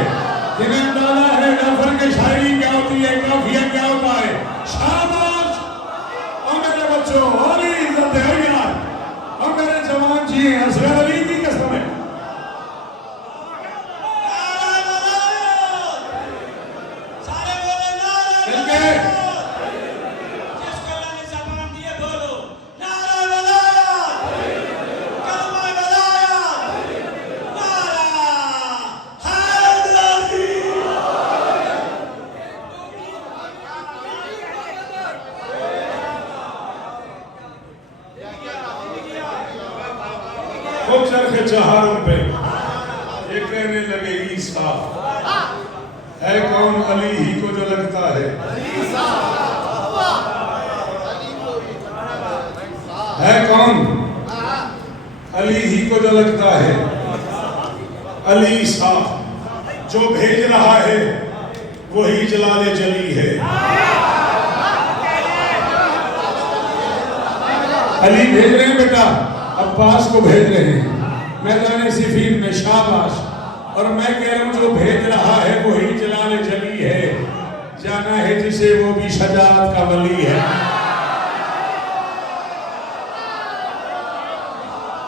जिन्हें अंदाजा है जाफर की शायरी क्या होती है, काफिया क्या होता है। शाबाश और मेरे बच्चों, और इज्जत है यार, और मेरे जवान जी असगर अली की कसम है। चहारों पे ये कहने लगे ईसा है कौन, अली ही को जो लगता है। है कौन, अली ही को जो लगता है। अली साहब जो भेज रहा है वही जलाले जली है। अली भेज रहे हैं बेटा, अब्बास को भेज रहे हैं मैदान सिफीन में, शाबाश। और मैं कह रहा हूं जो भेज रहा है वही जलाले जली है। जाना है जिसे वो भी शजाअत का वली है।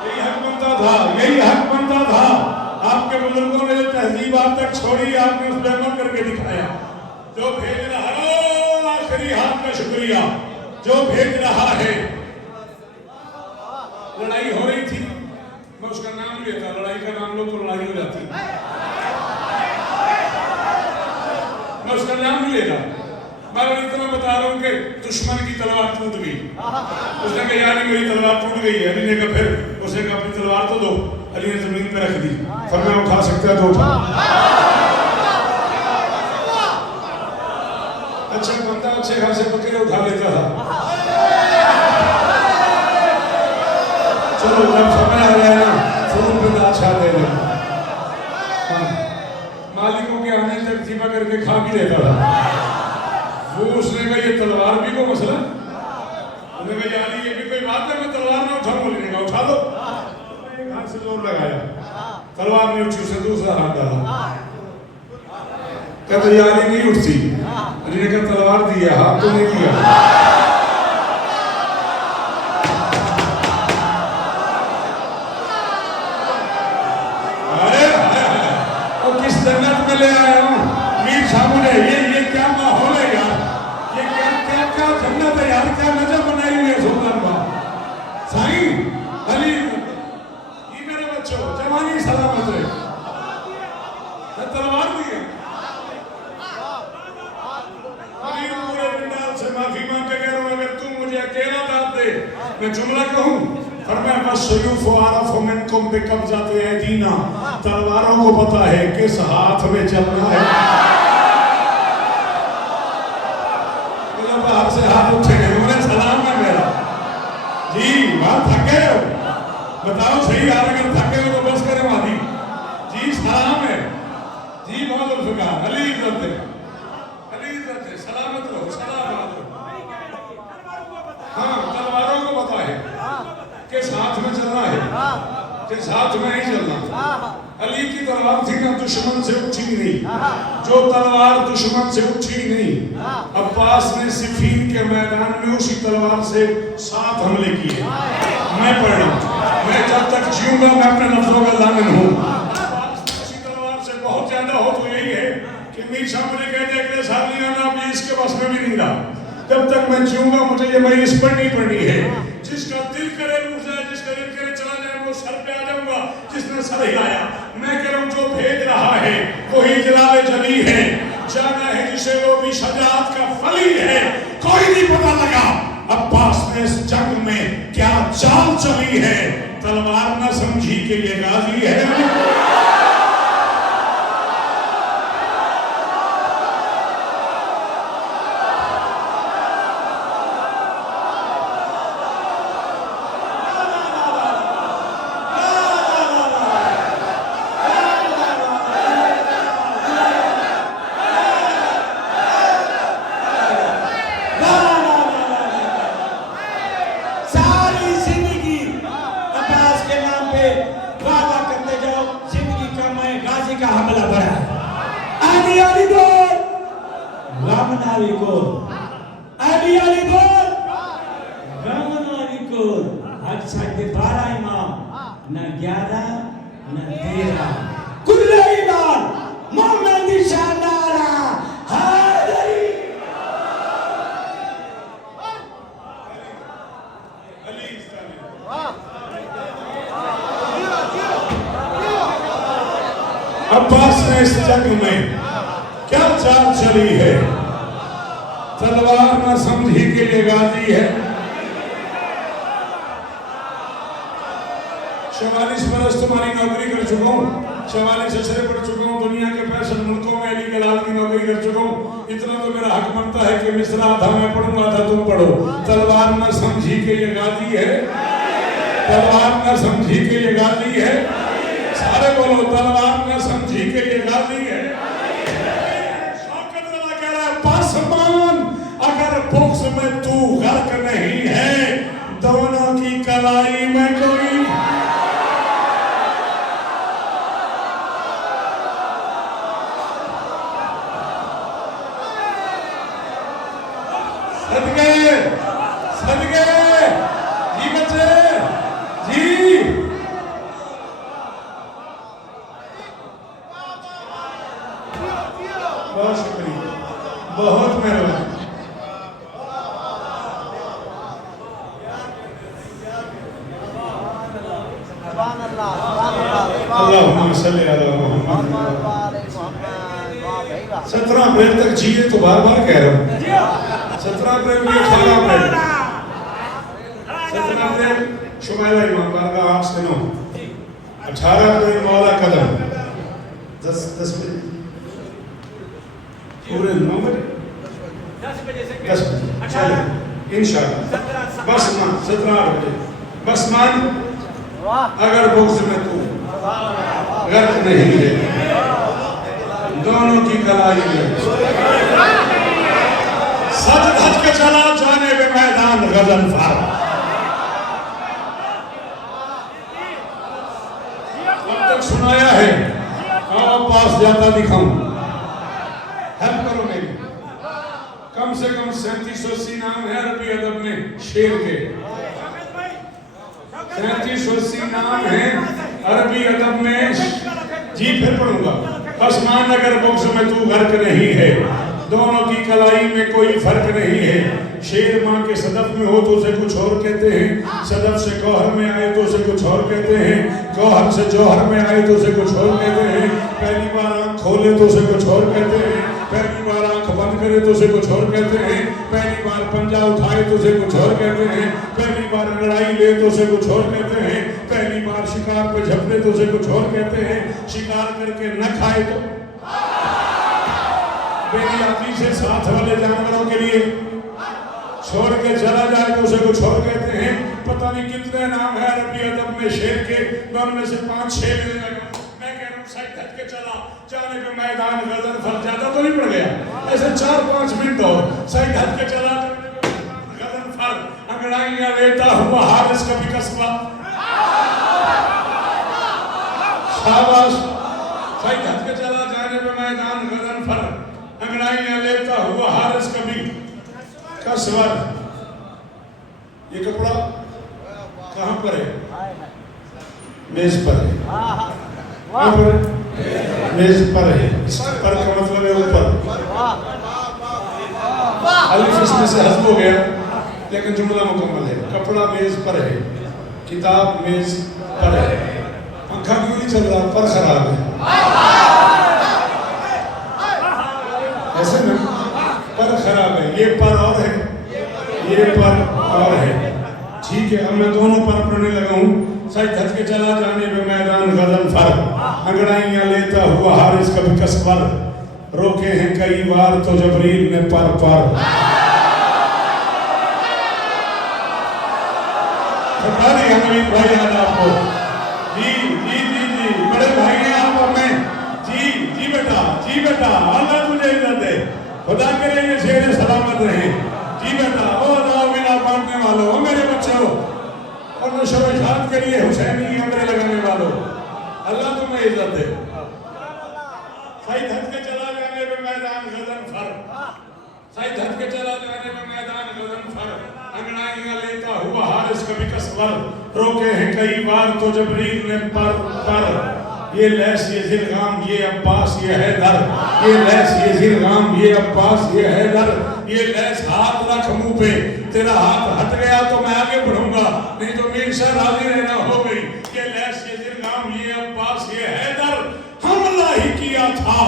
यही हक बनता था, यही हक बनता था। आपके बुजुर्गों ने जो तहजीब आप तक छोड़ी, आपने उस पर अमल करके दिखाया। जो भेज रहा है, आखिरी हाथ का शुक्रिया, जो भेज रहा है। लड़ाई हो रही थी, मैं उसका नाम लेता, लड़ाई का नाम लो तो लड़ाई हो जाती। मैं उसका नाम नहीं लेता, मैं इतना बता रहा हूँ कि दुश्मन की तलवार टूट गई। उसने कहा यार मेरी तलवार टूट गई है। अली ने कहा फिर, उसने कहा अपनी तलवार तो दो। अली ने जमीन पे रख दी, फरमाया उठा सकता है तो उठा। अच्छा बंदा अच्छे खासे बकरे उठा लेता था। चलो जब समय आ गया ना, फूल पे अच्छा दे दे। मालिकों के आने तक जीवा करके खा भी लेता था वो। उसने कहा ये तलवार भी को मसला, उन्होंने कहा यार ये भी कोई बात है, मैं तलवार ना उठाऊंगा। लेने का उठा लो। हाथ से जोर लगाया, तलवार ने उठी, उसे दूसरा हाथ डाला, कहते यारी नहीं उठती। अली ने कहा तलवार दिया, हाथ तो नहीं दिया। किस जन्नत में ले आया हूँ मीर सामने, ये क्या माहौल है यार, ये क्या क्या क्या जन्नत है यार, क्या नजर बनाई हुई है सुल्तान बा साईं अली। ये मेरे बच्चों जवानी सलामत रहे, तलवार दी है। अली पूरे पिंडाल से माफी मांग के कह रहा हूँ, अगर तुम मुझे अकेला दाद दे मैं जुमला कहूँ, तलवारों को पता है किस हाथ में चलना है। बाहर से हाथ उठेंगे, उन्हें सलाम है मेरा जी। वहां थके हो बताओ सही यार, अगर थके हो तो बस करें वादी जी, सलाम है जी। बहुत जुल्फकार अली इज्जत है, अली इज्जत है, सलामत रहो, सलामत रहो। हाँ तलवारों को पता है किस हाथ में चलना है, किस हाथ में नहीं चलना। अली की तलवार थी ना दुश्मन से उठी नहीं, जो तलवार दुश्मन से उठी नहीं, अब्बास ने सिफीन के मैदान में उसी तलवार से 7 हमले किए। मैं पढ़ रहा हूँ, मैं जब तक जीऊंगा मैं अपने लफ्जों का लामिन हूँ। उसी तलवार से बहुत ज्यादा हो तो यही है कि मीर साहब मुझे कहते हैं अगले साल नहीं आना, अब इसके बस में भी नहीं रहा। जब तक मैं जीऊंगा मुझे ये मजलिस पढ़नी है। जिसका दिल करे मुँह जाए, जिसका दिल करे चला जाए, वो सर पे आ जाऊंगा जिसने सर हिलाया। मैं कह रहा हूँ जो भेज रहा है वही जलाल जली है, जाना है जिसे वो भी शजाअत का फली है। कोई नहीं पता लगा अब्बास ने इस जंग में क्या चाल चली है, तलवार न समझी के ये गाजी है। अब्बास ने इस जंग में क्या चाल चली है, तलवार न समझी के लिए गाजी है। 44 बरस तुम्हारी नौकरी कर चुका हूँ, 44 अशरे पढ़ चुका हूँ, दुनिया के 65 मुल्कों में अली कलाल की नौकरी कर चुका हूँ। इतना तो मेरा हक बनता है कि मिसरा था मैं पढ़ूंगा था तुम पढ़ो। तलवार न समझी के ये गाजी है, तलवार न समझी के ये गाजी है। सारे बोलो तलवार न समझी के ये गाजी है। शौकत वाला कह रहा है पासमान अगर बुक्स में तू गर्क नहीं है, दोनों की कलाई में कोई सदके सदके जी बच्चे जी। बहुत शुक्रिया, बहुत मेहरबानी। अल्लाहुम्मा सल्ली अला मुहम्मद। 17 अप्रैल तक जिए तो बार बार कह रहा हूँ। 17 अप्रैल में 18 अप्रैल 17 अप्रैल शुमाइला इमाम बारगाह 8 से 9, 18 अप्रैल मौला कदम 10 बजे पूरे 9 बजे 10 बजे चले इंशाअल्लाह। बस मान 17 बजे बस मान, अगर बुक्स में तू गर्क नहीं है, दोनों की कलाई में सज धज के चला जाने पे मैदान गजल फार। अब तक सुनाया है, आओ पास जाता दिखाऊं, हेल्प करो मेरी। कम से कम 3780 नाम है अरबी अदब में शेर के, 3780 नाम है अरबी अदब में। जी फिर पढ़ूंगा। बस मान अगर बुक्स में तू गर्क नहीं है, दोनों की कलाई में कोई फर्क नहीं है। शेर माँ के सदफ में हो तो उसे कुछ और कहते हैं, सदफ से गौहर में आए तो उसे कुछ और कहते हैं, गौहर से जौहर में आए तो उसे कुछ और कहते हैं, पहली बार आंख खोले तो उसे कुछ और कहते हैं, पहली बार आंख बंद करे तो उसे कुछ और कहते हैं, पहली बार पंजा उठाए तो उसे कुछ और कहते हैं, पहली बार लड़ाई ले तो उसे कुछ और कहते हैं, पहली बार शिकार पे झपटे तो उसे कुछ और कहते हैं, शिकार करके न खाए तो बेनियादी से साथ वाले जानवरों के लिए छोड़ के चला जाए तो उसे कुछ और कहते हैं। पता नहीं कितने नाम है अरबी अदब में शेर के, मैं उनमें से 5-6 लेने लगा। मैं कह रहा हूँ सही धक के चला जाने पे मैदान गजन फल, ज्यादा तो नहीं पड़ गया, ऐसे 4-5 मिनट और सही धक के चला गजन फल, अंगड़ाइयां लेता हुआ हारिस कभी कसबा। शाबाश, सही धक के चला जाने पे मैदान गजन फल, अंगड़ाइयां लेता हुआ हारिस कभी कसवर। ये कपड़ा कहाँ पर है? मेज पर है। कहाँ पर है? मेज पर है। इसका पर का मतलब है ऊपर। अलिफ इसमें से हस्ब हो गया, लेकिन जुमला मुकम्मल है। कपड़ा मेज पर है, किताब मेज पर है। पंखा क्यों नहीं चल रहा? पर खराब है। ऐसे ना, पर खराब है। ये पर और है, ये पर और है। ठीक है, अब मैं दोनों पर पढ़ने लगा हूँ। सही धक के चला जाने पे मैदान गजन फर, अंगड़ाइयां लेता हुआ हारिस कभी कसवर, रोके हैं कई बार तो जबरील ने पर पर। हमीद भाई याद आपको? जी जी जी जी, बड़े भाई हैं आप हमें। जी जी बेटा, जी बेटा, अल्लाह तुझे इज्जत दे, खुदा करे ये शेर सलामत रहे। जी बेटा, ओ अल्लाह मिला बांटने वालों, ओ मेरे बच्चों, और नशो-ए-शाद के लिए हुसैनी अमरे लगाने वालों, अल्लाह तुम्हें इज्जत दे। सही धक के चला जाने पे मैदान गजन फर, सही धक के चला जाने पे मैदान गजन फर, अंगड़ाइयां लेता हुआ हारिस कभी कसवर, रोके हैं कई बार तो जबरील ने पर पर। ये लैस ये जिलगाम ये अब्बास ये हैदर, ये लैस ये जिलगाम ये अब्बास ये हैदर, ये लैस हाथ रख मुंह पे, तेरा हाथ हट गया तो मैं आगे बढ़ूंगा, नहीं तो मेरी शाह राजी रहना हो गई। ये लैस ये जिलगाम ये अब्बास ये हैदर, हमला ही किया था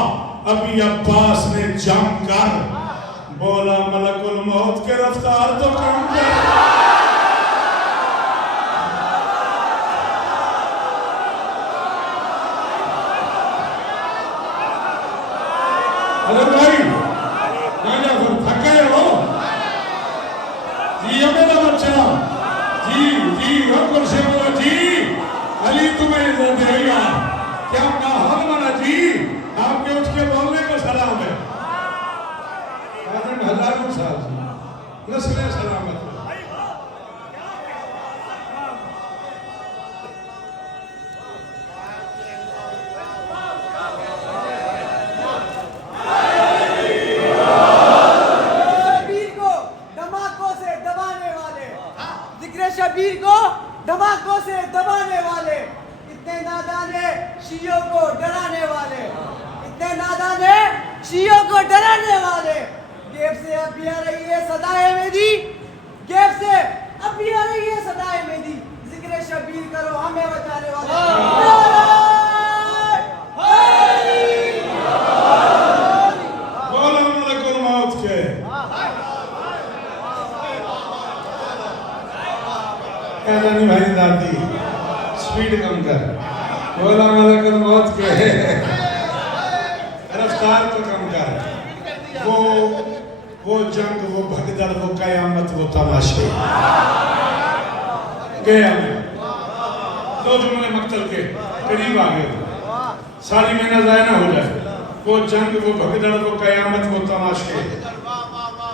अभी अब्बास ने जम कर, बोला मलकुल मौत के रफ्तार तो कम कर। अरे भाई राजा फिर थक गए हो? जी मेरा बच्चा, जी जी रब से बोलो जी, अली तुम्हें इज्जत देगा। क्या अपना हल बना जी, आपके उठ के बोलने का सलाम है। हजारों साल से नस्लें सलामत। शबीर को धमाकों से दबाने वाले, इतने नादान है शियों को डराने वाले, इतने नादान है शियों को डराने वाले। गेब से अब भी आ रही है सदाए मेदी, गेब से अब भी आ रही है सदाए मेदी, जिक्र शबीर करो हमें बचाने वाले। बोलो मलकुल मौत के, नहीं भाई दादी, स्पीड कम कर। बोला मलकुल मौत के, रफ्तार तो कम कर। वो जंग, वो भगदड़, वो कयामत, वो तमाशे गया। दो जुमले मक्तल के करीब आ गए, सारी मेहनत ज़ाया ना हो जाए। वो जंग, वो भगदड़, वो कयामत, वो तमाशे,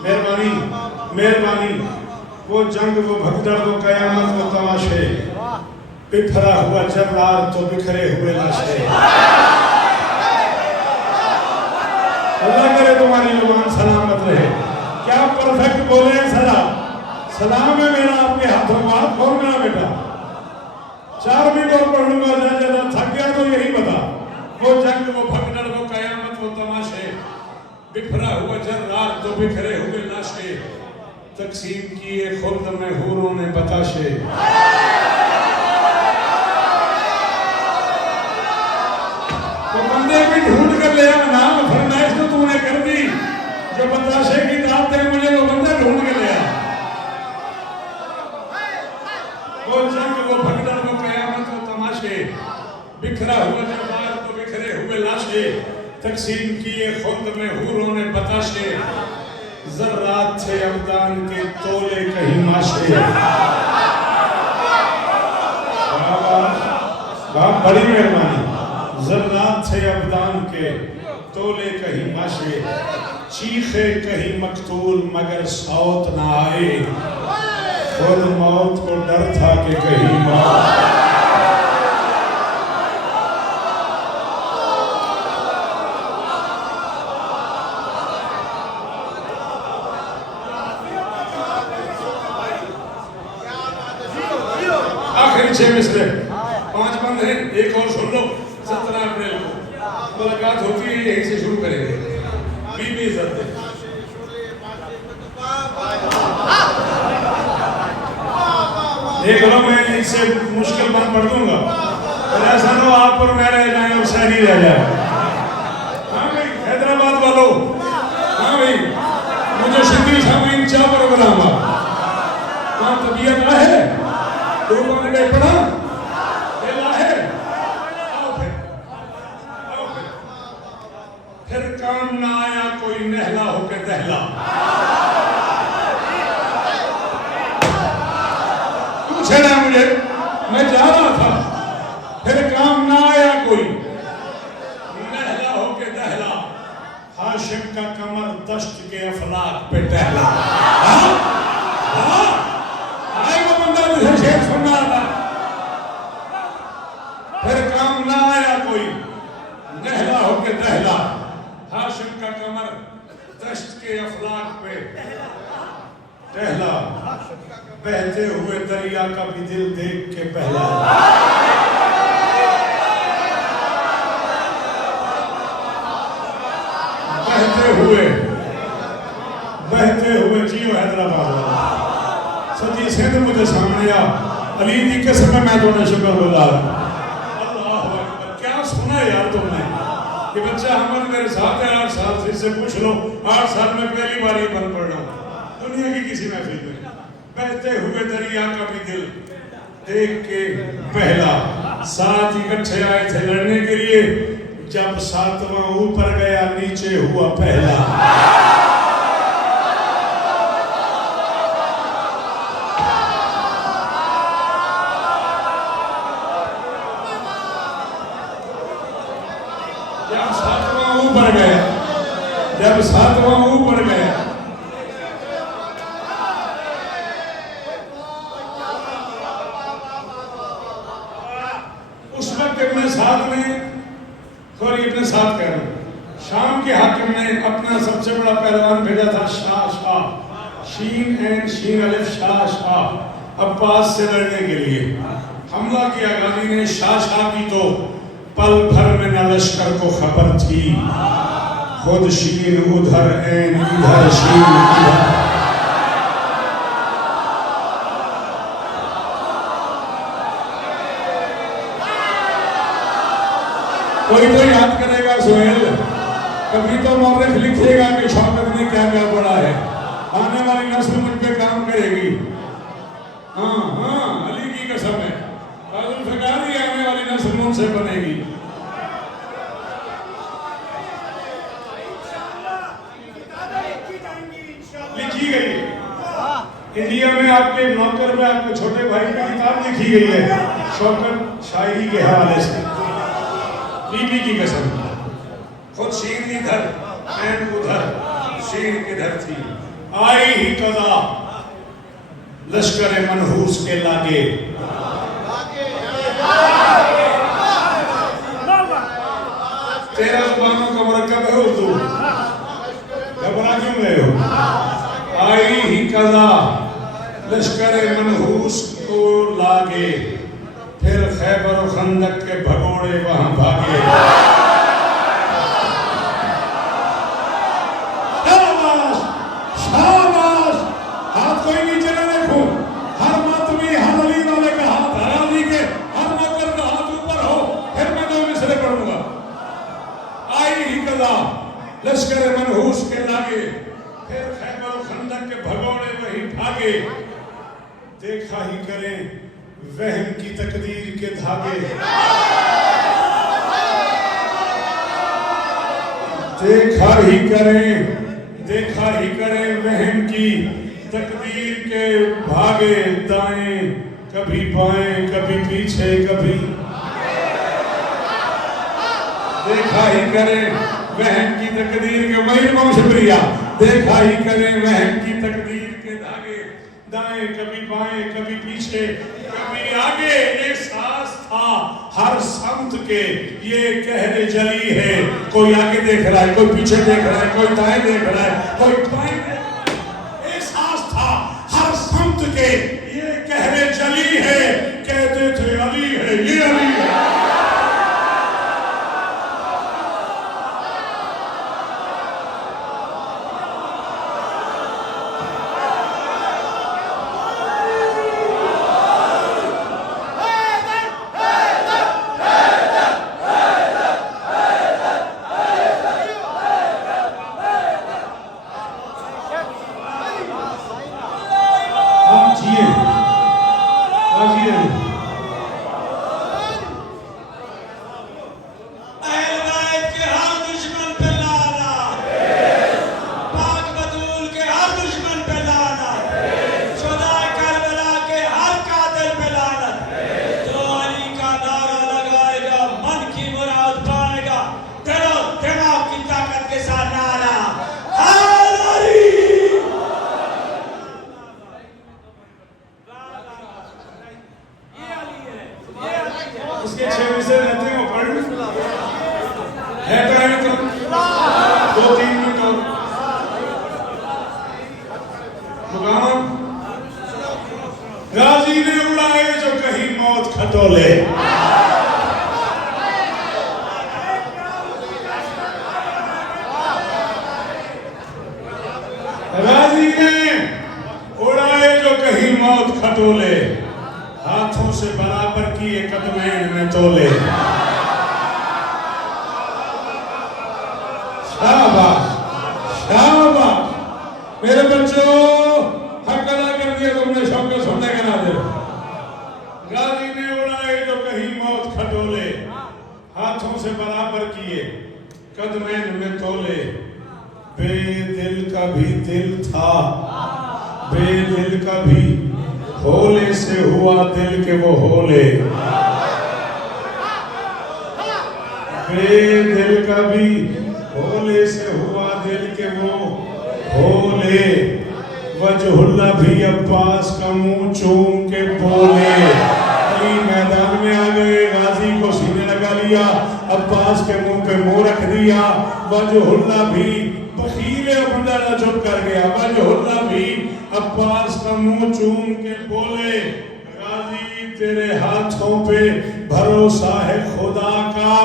मेहरबानी मेहरबानी। वो जंग, वो भगदड़, वो कयामत, वो तमाशे, बिखरा हुआ जर्रार तो बिखरे हुए लाशें। अल्लाह करे तुम्हारी जुबान सलामत रहे। क्या परफेक्ट बोले हैं सलाम। सलाम है मेरा आपके हाथों में। हाथ खोल मेरा बेटा। 4 मिनट और पढ़ लूंगा। ज्यादा थक गया तो यही बता। वो जंग, वो भगदड़, वो कयामत, वो तमाशे। बिखरा हुआ जर्रार तो बिखरे हुए लाशें। तकसीम किए खुल्द में हूरों ने बताशे। तो बंदे भी ढूंढ कर ले आ। नाम फरमाइश तो तूने कर दी। जो बताशे की दात है मुझे वो बंदा ढूंढ के ले आ। वो जंग, वो भगदड़, वो कयामत, वो तमाशे। बिखरा हुआ जर्रार तो बिखरे हुए लाशें। तकसीम किए खुल्द में हूरों ने बताशे। ज़र्रात थे अब्दान के तोले कहीं माशे। बाप बड़ी मेहरबानी। ज़र्रात थे अब्दान के तोले कहीं माशे। चीखे कहीं मकतूल मगर सौत ना आए। खुद मौत को डर था कि कहीं मौत। आखिरी 6 मिसरे 5 बंद हैं। एक और सुन लो। 17 अप्रैल को मुलाकात होती है। यहीं से शुरू करेंगे। बीबी इज्जत दे। देख लो मैं इससे मुश्किल बंद पढ़ दूंगा। और ऐसा ना आप और मैं रह जाए और शहरी रह जाए। हाँ भाई हैदराबाद वालों। हाँ भाई मुझे सिद्धि सामीन चाह प्रोग्राम हाँ तबीयत है। दो बंदे पढ़ा है। आओ फिर काम ना आया कोई नहला होके दहला। पूछना मुझे मैं जा रहा था। फिर काम ना आया कोई नहला होके दहला। हाशिम का कमर दश्त के अफलाक पे टहला। आए वो बंदा मुझे शेर सुनना था। फिर काम ना आया कोई नहला होके दहला। हाशिम का कमर दश्त के अफलाक पे टहला। बहते हुए दरिया का भी दिल देख के पहला। बहते हुए जियो हैदराबाद। सची सिंध मुझे सामने आ। अली की कसम है मैं तुम्हें शुक्रगुजार। अल्लाह अकबर। क्या सुना यार तुमने। कि बच्चा अमन मेरे साथ है 8 साल से। इससे पूछ लो 8 साल में पहली बार ही बन पड़ रहा हूँ दुनिया की किसी महफिल में। बहते हुए दरिया का भी दिल देख के पहला। 7 इकट्ठे आए थे लड़ने के लिए। जब 7वां ऊपर गया नीचे हुआ पहला। जब 7वां ऊपर गया उस वक्त अपने साथ में अपने साथ कह रहा हूं शाम के हाकिम ने अपना सबसे बड़ा पहलवान भेजा था शाह शीन एंड शीन अलिफ शाह अब्बास से लड़ने के लिए। हमला किया गाजी ने। शाह की तो पल भर में न लश्कर को खबर थी। खुद शीन उधर एन इधर शीन इधर। कोई तो याद करेगा सोहेल। कभी तो मौरख लिखेगा कि शौकत ने क्या क्या पढ़ा है। आने वाली नस्ल मुझ पे काम करेगी। हाँ हाँ अली की कसम है। आने वाली नस्ल मुझसे बनेगी। लिखी गई इंडिया में आपके नौकर में आपके छोटे भाई की किताब लिखी गई है शौकत शायरी के हवाले से। बीबी की कसम। खुद शीन इधर एंड उधर शीन किधर थी। आई ही कदा लश्कर मनहूस के लागे। तेरा जुबानों का मुरक्कब है उर्दू, घबरा क्यों रहे हो? आई ही कज़ा लश्कर मनहूस को लागे, फिर खैबर और खंदक के भगोड़े वहां भागे। शाबाश शाबाश, हाथ कोई नीचे न रखो, हर मातमी हर अली वाले का हाथ, हर अली के हर नौकर का हाथ ऊपर हो, फिर मैं 2 मिसरे पढ़ूंगा। आई ही कज़ा लश्कर मनहूस के लागे, फिर खैबर और खंदक के भगोड़े वहीं भागे। देखा ही करें वहम की तकदीर के धागे, देखा ही करें वहम की तकदीर के भागे। दाएं कभी बाएं कभी पीछे कभी, देखा ही करें वहम की तकदीर के, महीर बहुत शुक्रिया। देखा ही करें वहम की तकदीर के धागे, दाएं कभी बाएं कभी पीछे कभी आगे। एहसास था हर समत के ये कहरे जली है, कोई आगे देख रहा है, कोई पीछे देख रहा है, कोई दाएं देख रहा है, कोई बाएं देख रहा है। एहसास था हर समत के ये कहरे जली है, कहते थे अली है, ये अली है। उसके 6 विषय रहते हैं, वो पढ़ है तो 2-3 मिनट और मुकाम। गाजी ने उड़ाए जो कहीं मौत खटोले, गाजी ने उड़ाए जो कहीं मौत खटोले, हाथों से बराबर किए कदमैन में तोले। शाबाश शाबाश मेरे बच्चों, हक अदा कर दिया तुमने शौक सुनने के नाते। गाजी ने उड़ाए जो कहीं मौत खटोले, हाथों से बराबर किए कदमैन में तोले। बेदिल का भी दिल था, बेदिल का भी होले से हुआ दिल के वो होले। बेदिल का भी होले से हुआ दिल के वो होले। वजहुल्ला भी अब्बास का मुंह चूम के बोले। अली मैदान में आ गए, गाजी को सीने लगा लिया, अब्बास के मुंह पे मुंह रख दिया। वजहुल्ला भी बखीले बंदा चुप कर गया। वजहुल्ला भी अब्बास का मुंह चूम के बोले, गाजी तेरे हाथों पे भरोसा है खुदा का,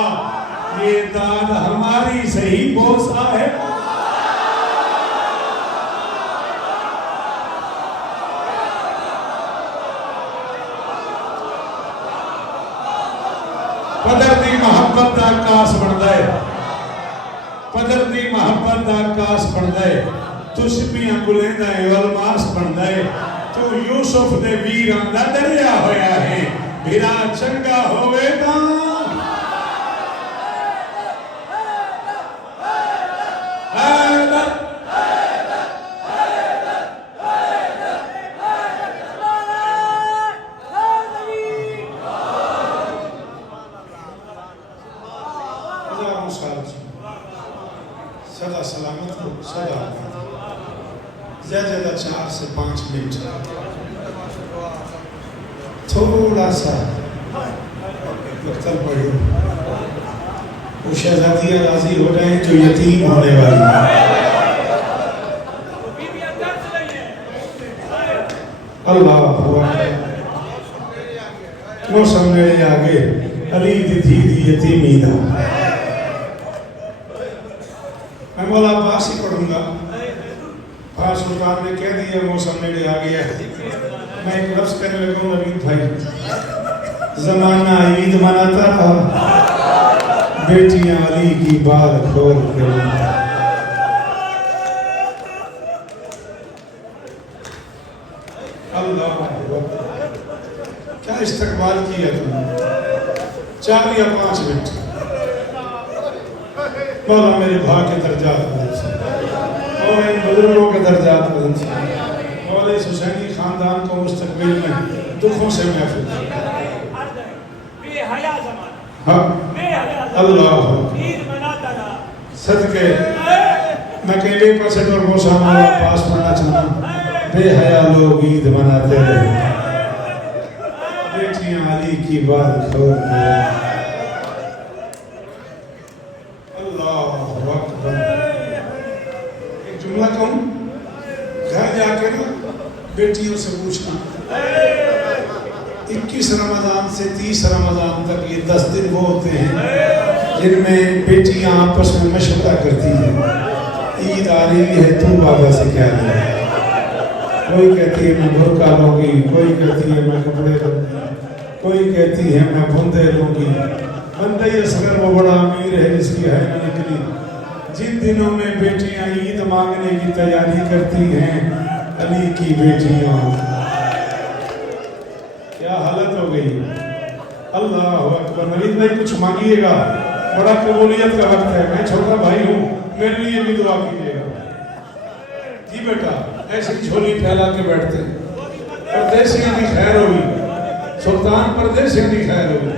ये दाद हमारी सही बोसा है। पदर दी मोहब्बत दा आकाश बनदा है, पदर दी मोहब्बत दा आकाश बनदा है। तू सिपियां बुलेंदा है, अलमास बनदा है। तू यूसुफ दे वीरां दा दरिया होया है, भिरा चंगा होवे तां सदा सलामत हो, सदा ज्यादा 4 से 5 मिनट थोड़ा सा बख्तर पढ़ी, वो शहजादियाँ राजी हो जाएं जो यतीम होने वाली हैं। अल्लाह मौसम मेरे आगे अली दी थी यतीमी दा। मैं मौला अब्बास ही पढ़ूंगा। फार सुल्तान ने कह दिया मौसम मेरे आ गया। मैं एक लफ्ज कहने लगा हूँ अली भाई, जमाना ईद मनाता था, बेटियां अली की बाल खोल के। क्या इस्तकबाल किया तुमने, 4 या 5 मिनट। मौला मेरे भाग के दर्जात बुलंद से और इन बुजुर्गों के दर्जात बुलंद से, मौला इस हुसैनी खानदान को मुस्तकबिल में दुखों से महफूज। हाँ अल्लाह सदके मैं कहले पासे और मौसा मौला पास पढ़ना चाहता। बेहया लोग ईद मनाते रहे, बेटियां अली की बात खोल के। अल्लाह अकबर। एक जुमला कहूँ, घर जाके ना बेटियों से पूछना, 21 रमजान से 30 रमजान तक ये 10 दिन वो होते हैं जिनमें बेटियां आपस में मशवरा करती हैं, ईद आ रही है तू बाबा से क्या ले। कोई कहती है मैं बुर्का लूंगी, कोई कहती है मैं कपड़े लूंगी, कोई कहती है मैं बूंदे लूंगी। बंदे असगर वो बड़ा अमीर है जिसकी है ना निकली। जिन दिनों में बेटियां ईद मांगने की तैयारी करती हैं, अली की बेटियां, क्या हालत हो गई। अल्लाह अकबर। नवीद भाई कुछ मांगिएगा, बड़ा कबूलियत का वक्त है। मैं छोटा भाई हूँ, मेरे लिए भी दुआ कीजिएगा। जी बेटा, ऐसी झोली फैला के बैठते, परदेसियों की खैर होगी, सुल्तान परदेसियों की खैर होगी।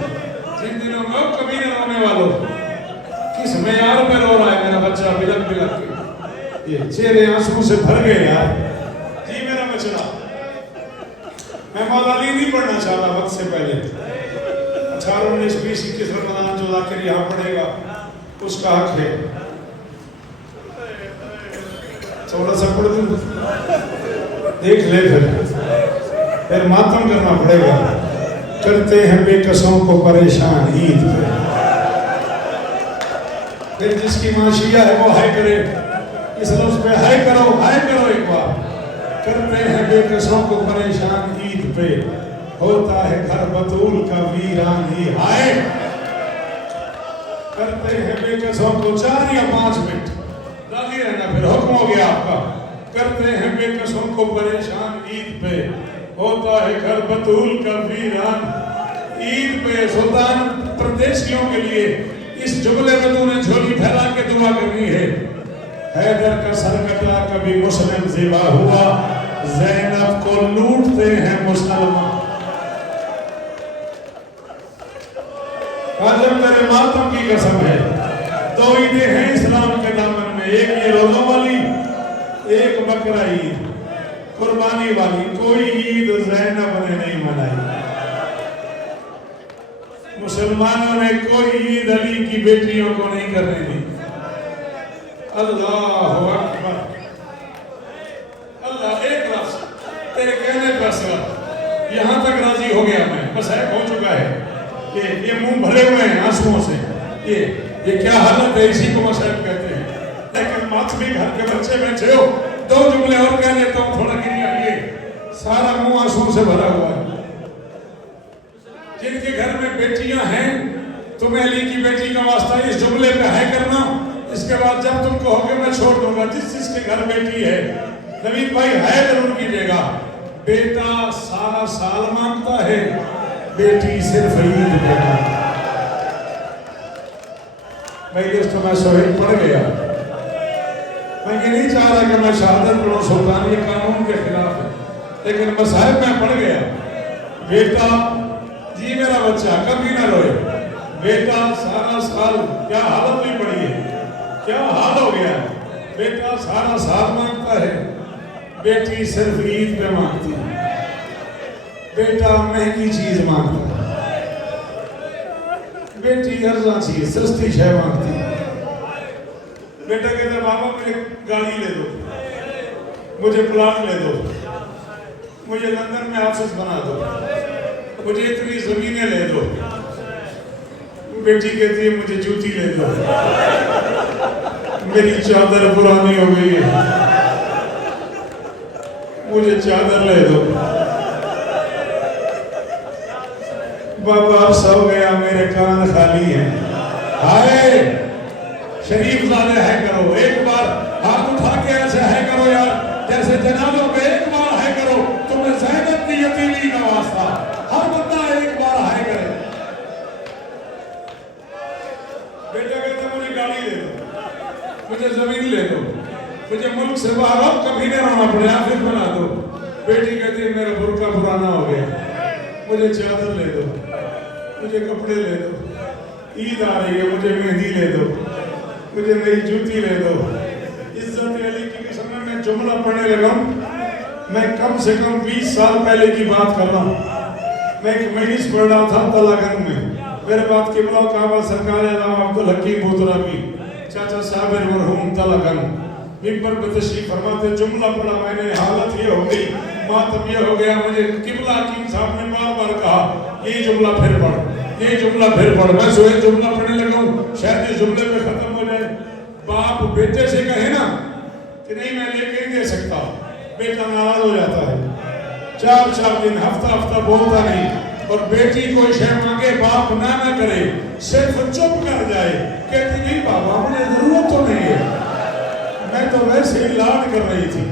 जिन दिनों में कभी न रोने वालों, किस मेयार में रो रहा है मेरा बच्चा बिलक बिलक के, ये चेहरे आंसू से भर गए यार। जी मेरा बच्चा, मैं मौला अली नहीं पढ़ना चाह रहा वक्त से पहले। 18, 19, 20, 21 रमजान जो आखिर यहाँ पढ़ेगा उसका हक है। थोड़ा सा पढ़ दूं, देख ले, फिर मातम करना पड़ेगा। करते हैं बेकसों को परेशान ईद पे, फिर जिसकी मां शिया है वो हाय करे, इस लफ्ज पे हाय करो एक बार। करते हैं बेकसों को परेशान ईद पे, होता है घर बतूल का वीरान ही हाय। करते हैं बेकसों को 4 या 5 मिनट राजी रहना, फिर हुक्म हो गया आपका। करते हैं बेकसों को परेशान ईद पे, होता है घर बतूल का वीरान ईद पे। सुल्तान परदेशियों के लिए इस जुमले में तूने झोली फैला के दुआ करनी है। हैदर का सर कटा कभी मुस्लिम ज़िबा हुआ, ज़ैनब को लूटते हैं मुसलमान। आज मेरे मातम की कसम है, 2 ईदें हैं इस्लाम के दामन में, एक ये रोज़ों वाली, एक बकरा ईद कुर्बानी वाली। कोई ईद ज़ैनब ने नहीं मनाई, मुसलमानों ने कोई ईद अली की बेटियों को नहीं करने दी। अल्लाह अकबर। अल्लाह एक लफ्ज़ तेरे कहने पर सिर्फ यहाँ तक राजी हो गया मैं, बस है हो चुका है। ये मुंह भरे हुए हैं आंसुओं से, ये क्या हालत है, इसी को मसहब कहते हैं। लेकिन मातमी घर के बच्चे बैठे हो, 2 जुमले और कह लेता हूँ, थोड़ा गिरिए, सारा मुंह आंसुओं से भरा हुआ है। जिनके घर में बेटियां हैं, तुम्हें अली की बेटी का वास्ता इस जुमले पे है करना। इसके बाद जब तुम कहोगे मैं छोड़ दूंगा, जिसके घर बेटी है, नवीद भाई है जरूर कीजिएगा। बेटा सारा साल मांगता है, बेटी सिर्फ ईद पे मांगता है। भाई दोस्तों, मैं सोहेल पढ़ गया। मैं ये नहीं चाह रहा कि मैं शहादत पढ़ूं, सुल्तान ये कानून के खिलाफ है, लेकिन मसाहिब में पढ़ गया। बेटा जी मेरा बच्चा कभी ना रोए, बेटा सारा साल, क्या हालत हुई पड़ी है, क्या हाल हो गया। बेटा सारा साल मांगता है, बेटी सिर्फ ईद पे मांगती है। बेटा महंगी चीज मांगता है, बेटी अर्जा थी सस्ती शय मांगती। बेटा कहता बाबा मुझे गाड़ी ले दो, मुझे प्लाट ले दो, मुझे लंदन में ऑफिस बना दो, मुझे इतनी जमीनें ले दो। बेटी कहती है मुझे जूती ले दो, मेरी चादर पुरानी हो गई है, मुझे चादर ले दो। बाबा सो गया, मेरे कान खाली हैं। हाय शरीफ ज़ादे है करो, एक बार हाथ उठा के ऐसे है करो यार, जैसे जनाजों में एक बार है करो। तुम्हें ज़ैनब की यतीमी का वास्ता, हर बंदा एक बार है करे। बेटा कहता मुझे गाड़ी ले दो, मुझे जमीन ले दो, मुझे मुल्क से बाहर कभी नहीं रहना पड़े, आफिस बना दो। बेटी कहती है मेरा बुर्का पुराना हो गया, मुझे चादर ले दो, मुझे कपड़े ले दो, ईद आ रही है मुझे मेहंदी ले दो, मुझे नई जूती ले दो। इज्जत अली की कसम में मैं जुमला पढ़ने लगा हूँ। मैं कम से कम 20 साल पहले की बात कर रहा हूँ। मैं एक मजलिस पढ़ रहा था तलागंज में, मेरे बाद किबला काबा सरकार अब्दुल हकीम बोतरा की चाचा साहब मरहूम तलागंज मिंबर पे तशरीफ फरमाते, जुमला पढ़ा मैंने, हालत ये हो गई, मातम ये हो गया। मुझे किबला हकीम साहब ने बार बार कहा ये जुमला फिर पढ़, ये जुमला फिर पढ़। मैं सोए जुमला पढ़ने लगा हूँ, शायद इस जुमले पे खत्म हो जाए। बाप बेटे से कहे ना कि नहीं मैं लेके नहीं दे सकता, बेटा नाराज हो जाता है। 4-4 दिन हफ्ता बोलता नहीं, और बेटी कोई शय मांगे बाप ना करे, सिर्फ चुप कर जाए, कहती नहीं बाबा मुझे जरूरत तो नहीं है, मैं तो वैसे ही लाड कर रही थी।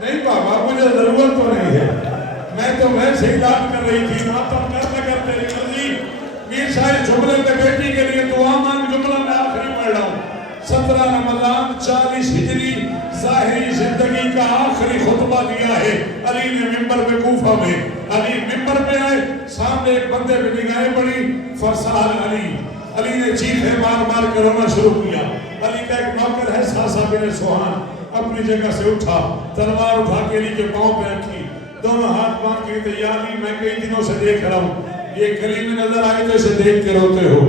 नहीं बाबा मुझे जरूरत तो नहीं है, मैं तो वैसे ही लाड कर रही थी। मातम करते करते मीर साहब जुमले पे बेटी के लिए दुआ मांग, जुमला मैं आखिरी पढ़ रहा हूँ। 17 रमजान 40 हिजरी ज़ाहिरी जिंदगी का आखिरी खुतबा दिया है अली ने मिंबर पे कूफा में। अली मिंबर पे आए, सामने एक बंदे पे निगाहें पड़ी, फरसाल अली ने चीखे मार मार कर रोना शुरू किया। अली का एक नौकर है सासा बिन सुहान, अपनी जगह से उठा, तलवार उठा के अली के पांव पे रखी, दोनों हाथ बांध के तैयारी। मैं कई दिनों से देख रहा हूँ, ये गली में नजर आए तो इसे देख के रोते हो,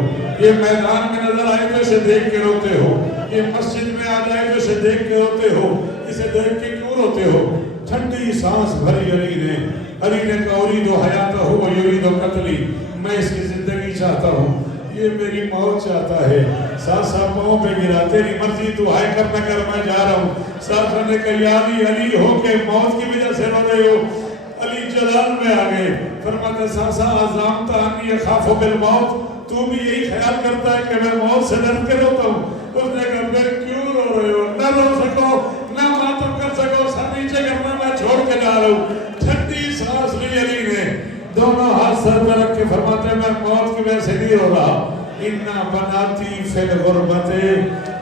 ये मैदान में नजर आए तो इसे देख के रोते हो, ये मस्जिद में आ जाए तो इसे देख के रोते हो, इसे देख के क्यों रोते हो? ठंडी सांस भरी अली ने कहा उरीदो हयात हो युरीदो कत्ली, मैं इसकी जिंदगी चाहता हूँ, ये मेरी मौत चाहता है। सासा पाँव पे गिरा, तेरी मर्जी तू है कर न कर, मैं जा रहा हूँ। सासा ने कहा अली हो के मौत की वजह से रो रहे हो? अली जलाल में आ गए, फरमाते सासा आज़ाम तानी खाफो बिल मौत, तू भी यही ख्याल करता है कि मैं मौत से डर के रोता हूँ? उसने कहा फिर क्यों रो रहे हो? न रो सको, न मातम कर सको, सर नीचे करना, मैं छोड़ के जा रहा हूँ। ठंडी सांस ली अली ने, दोनों हाथ सर पर रख के फरमाते मैं मौत की वजह से नहीं रो रहा। इन्ना बनाती फिल गुरबते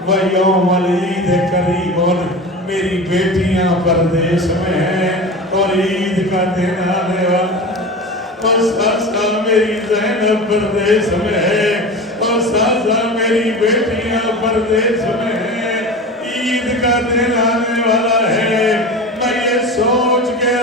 व यौमल ईद करीबुन, मेरी बेटियां परदेश में हैं और ईद का दिन आने वाला। और सासा मेरी ज़ैनब परदेश में है, और सासा मेरी बेटियां परदेश में हैं, ईद का दिन आने वाला है। मैं ये सोच के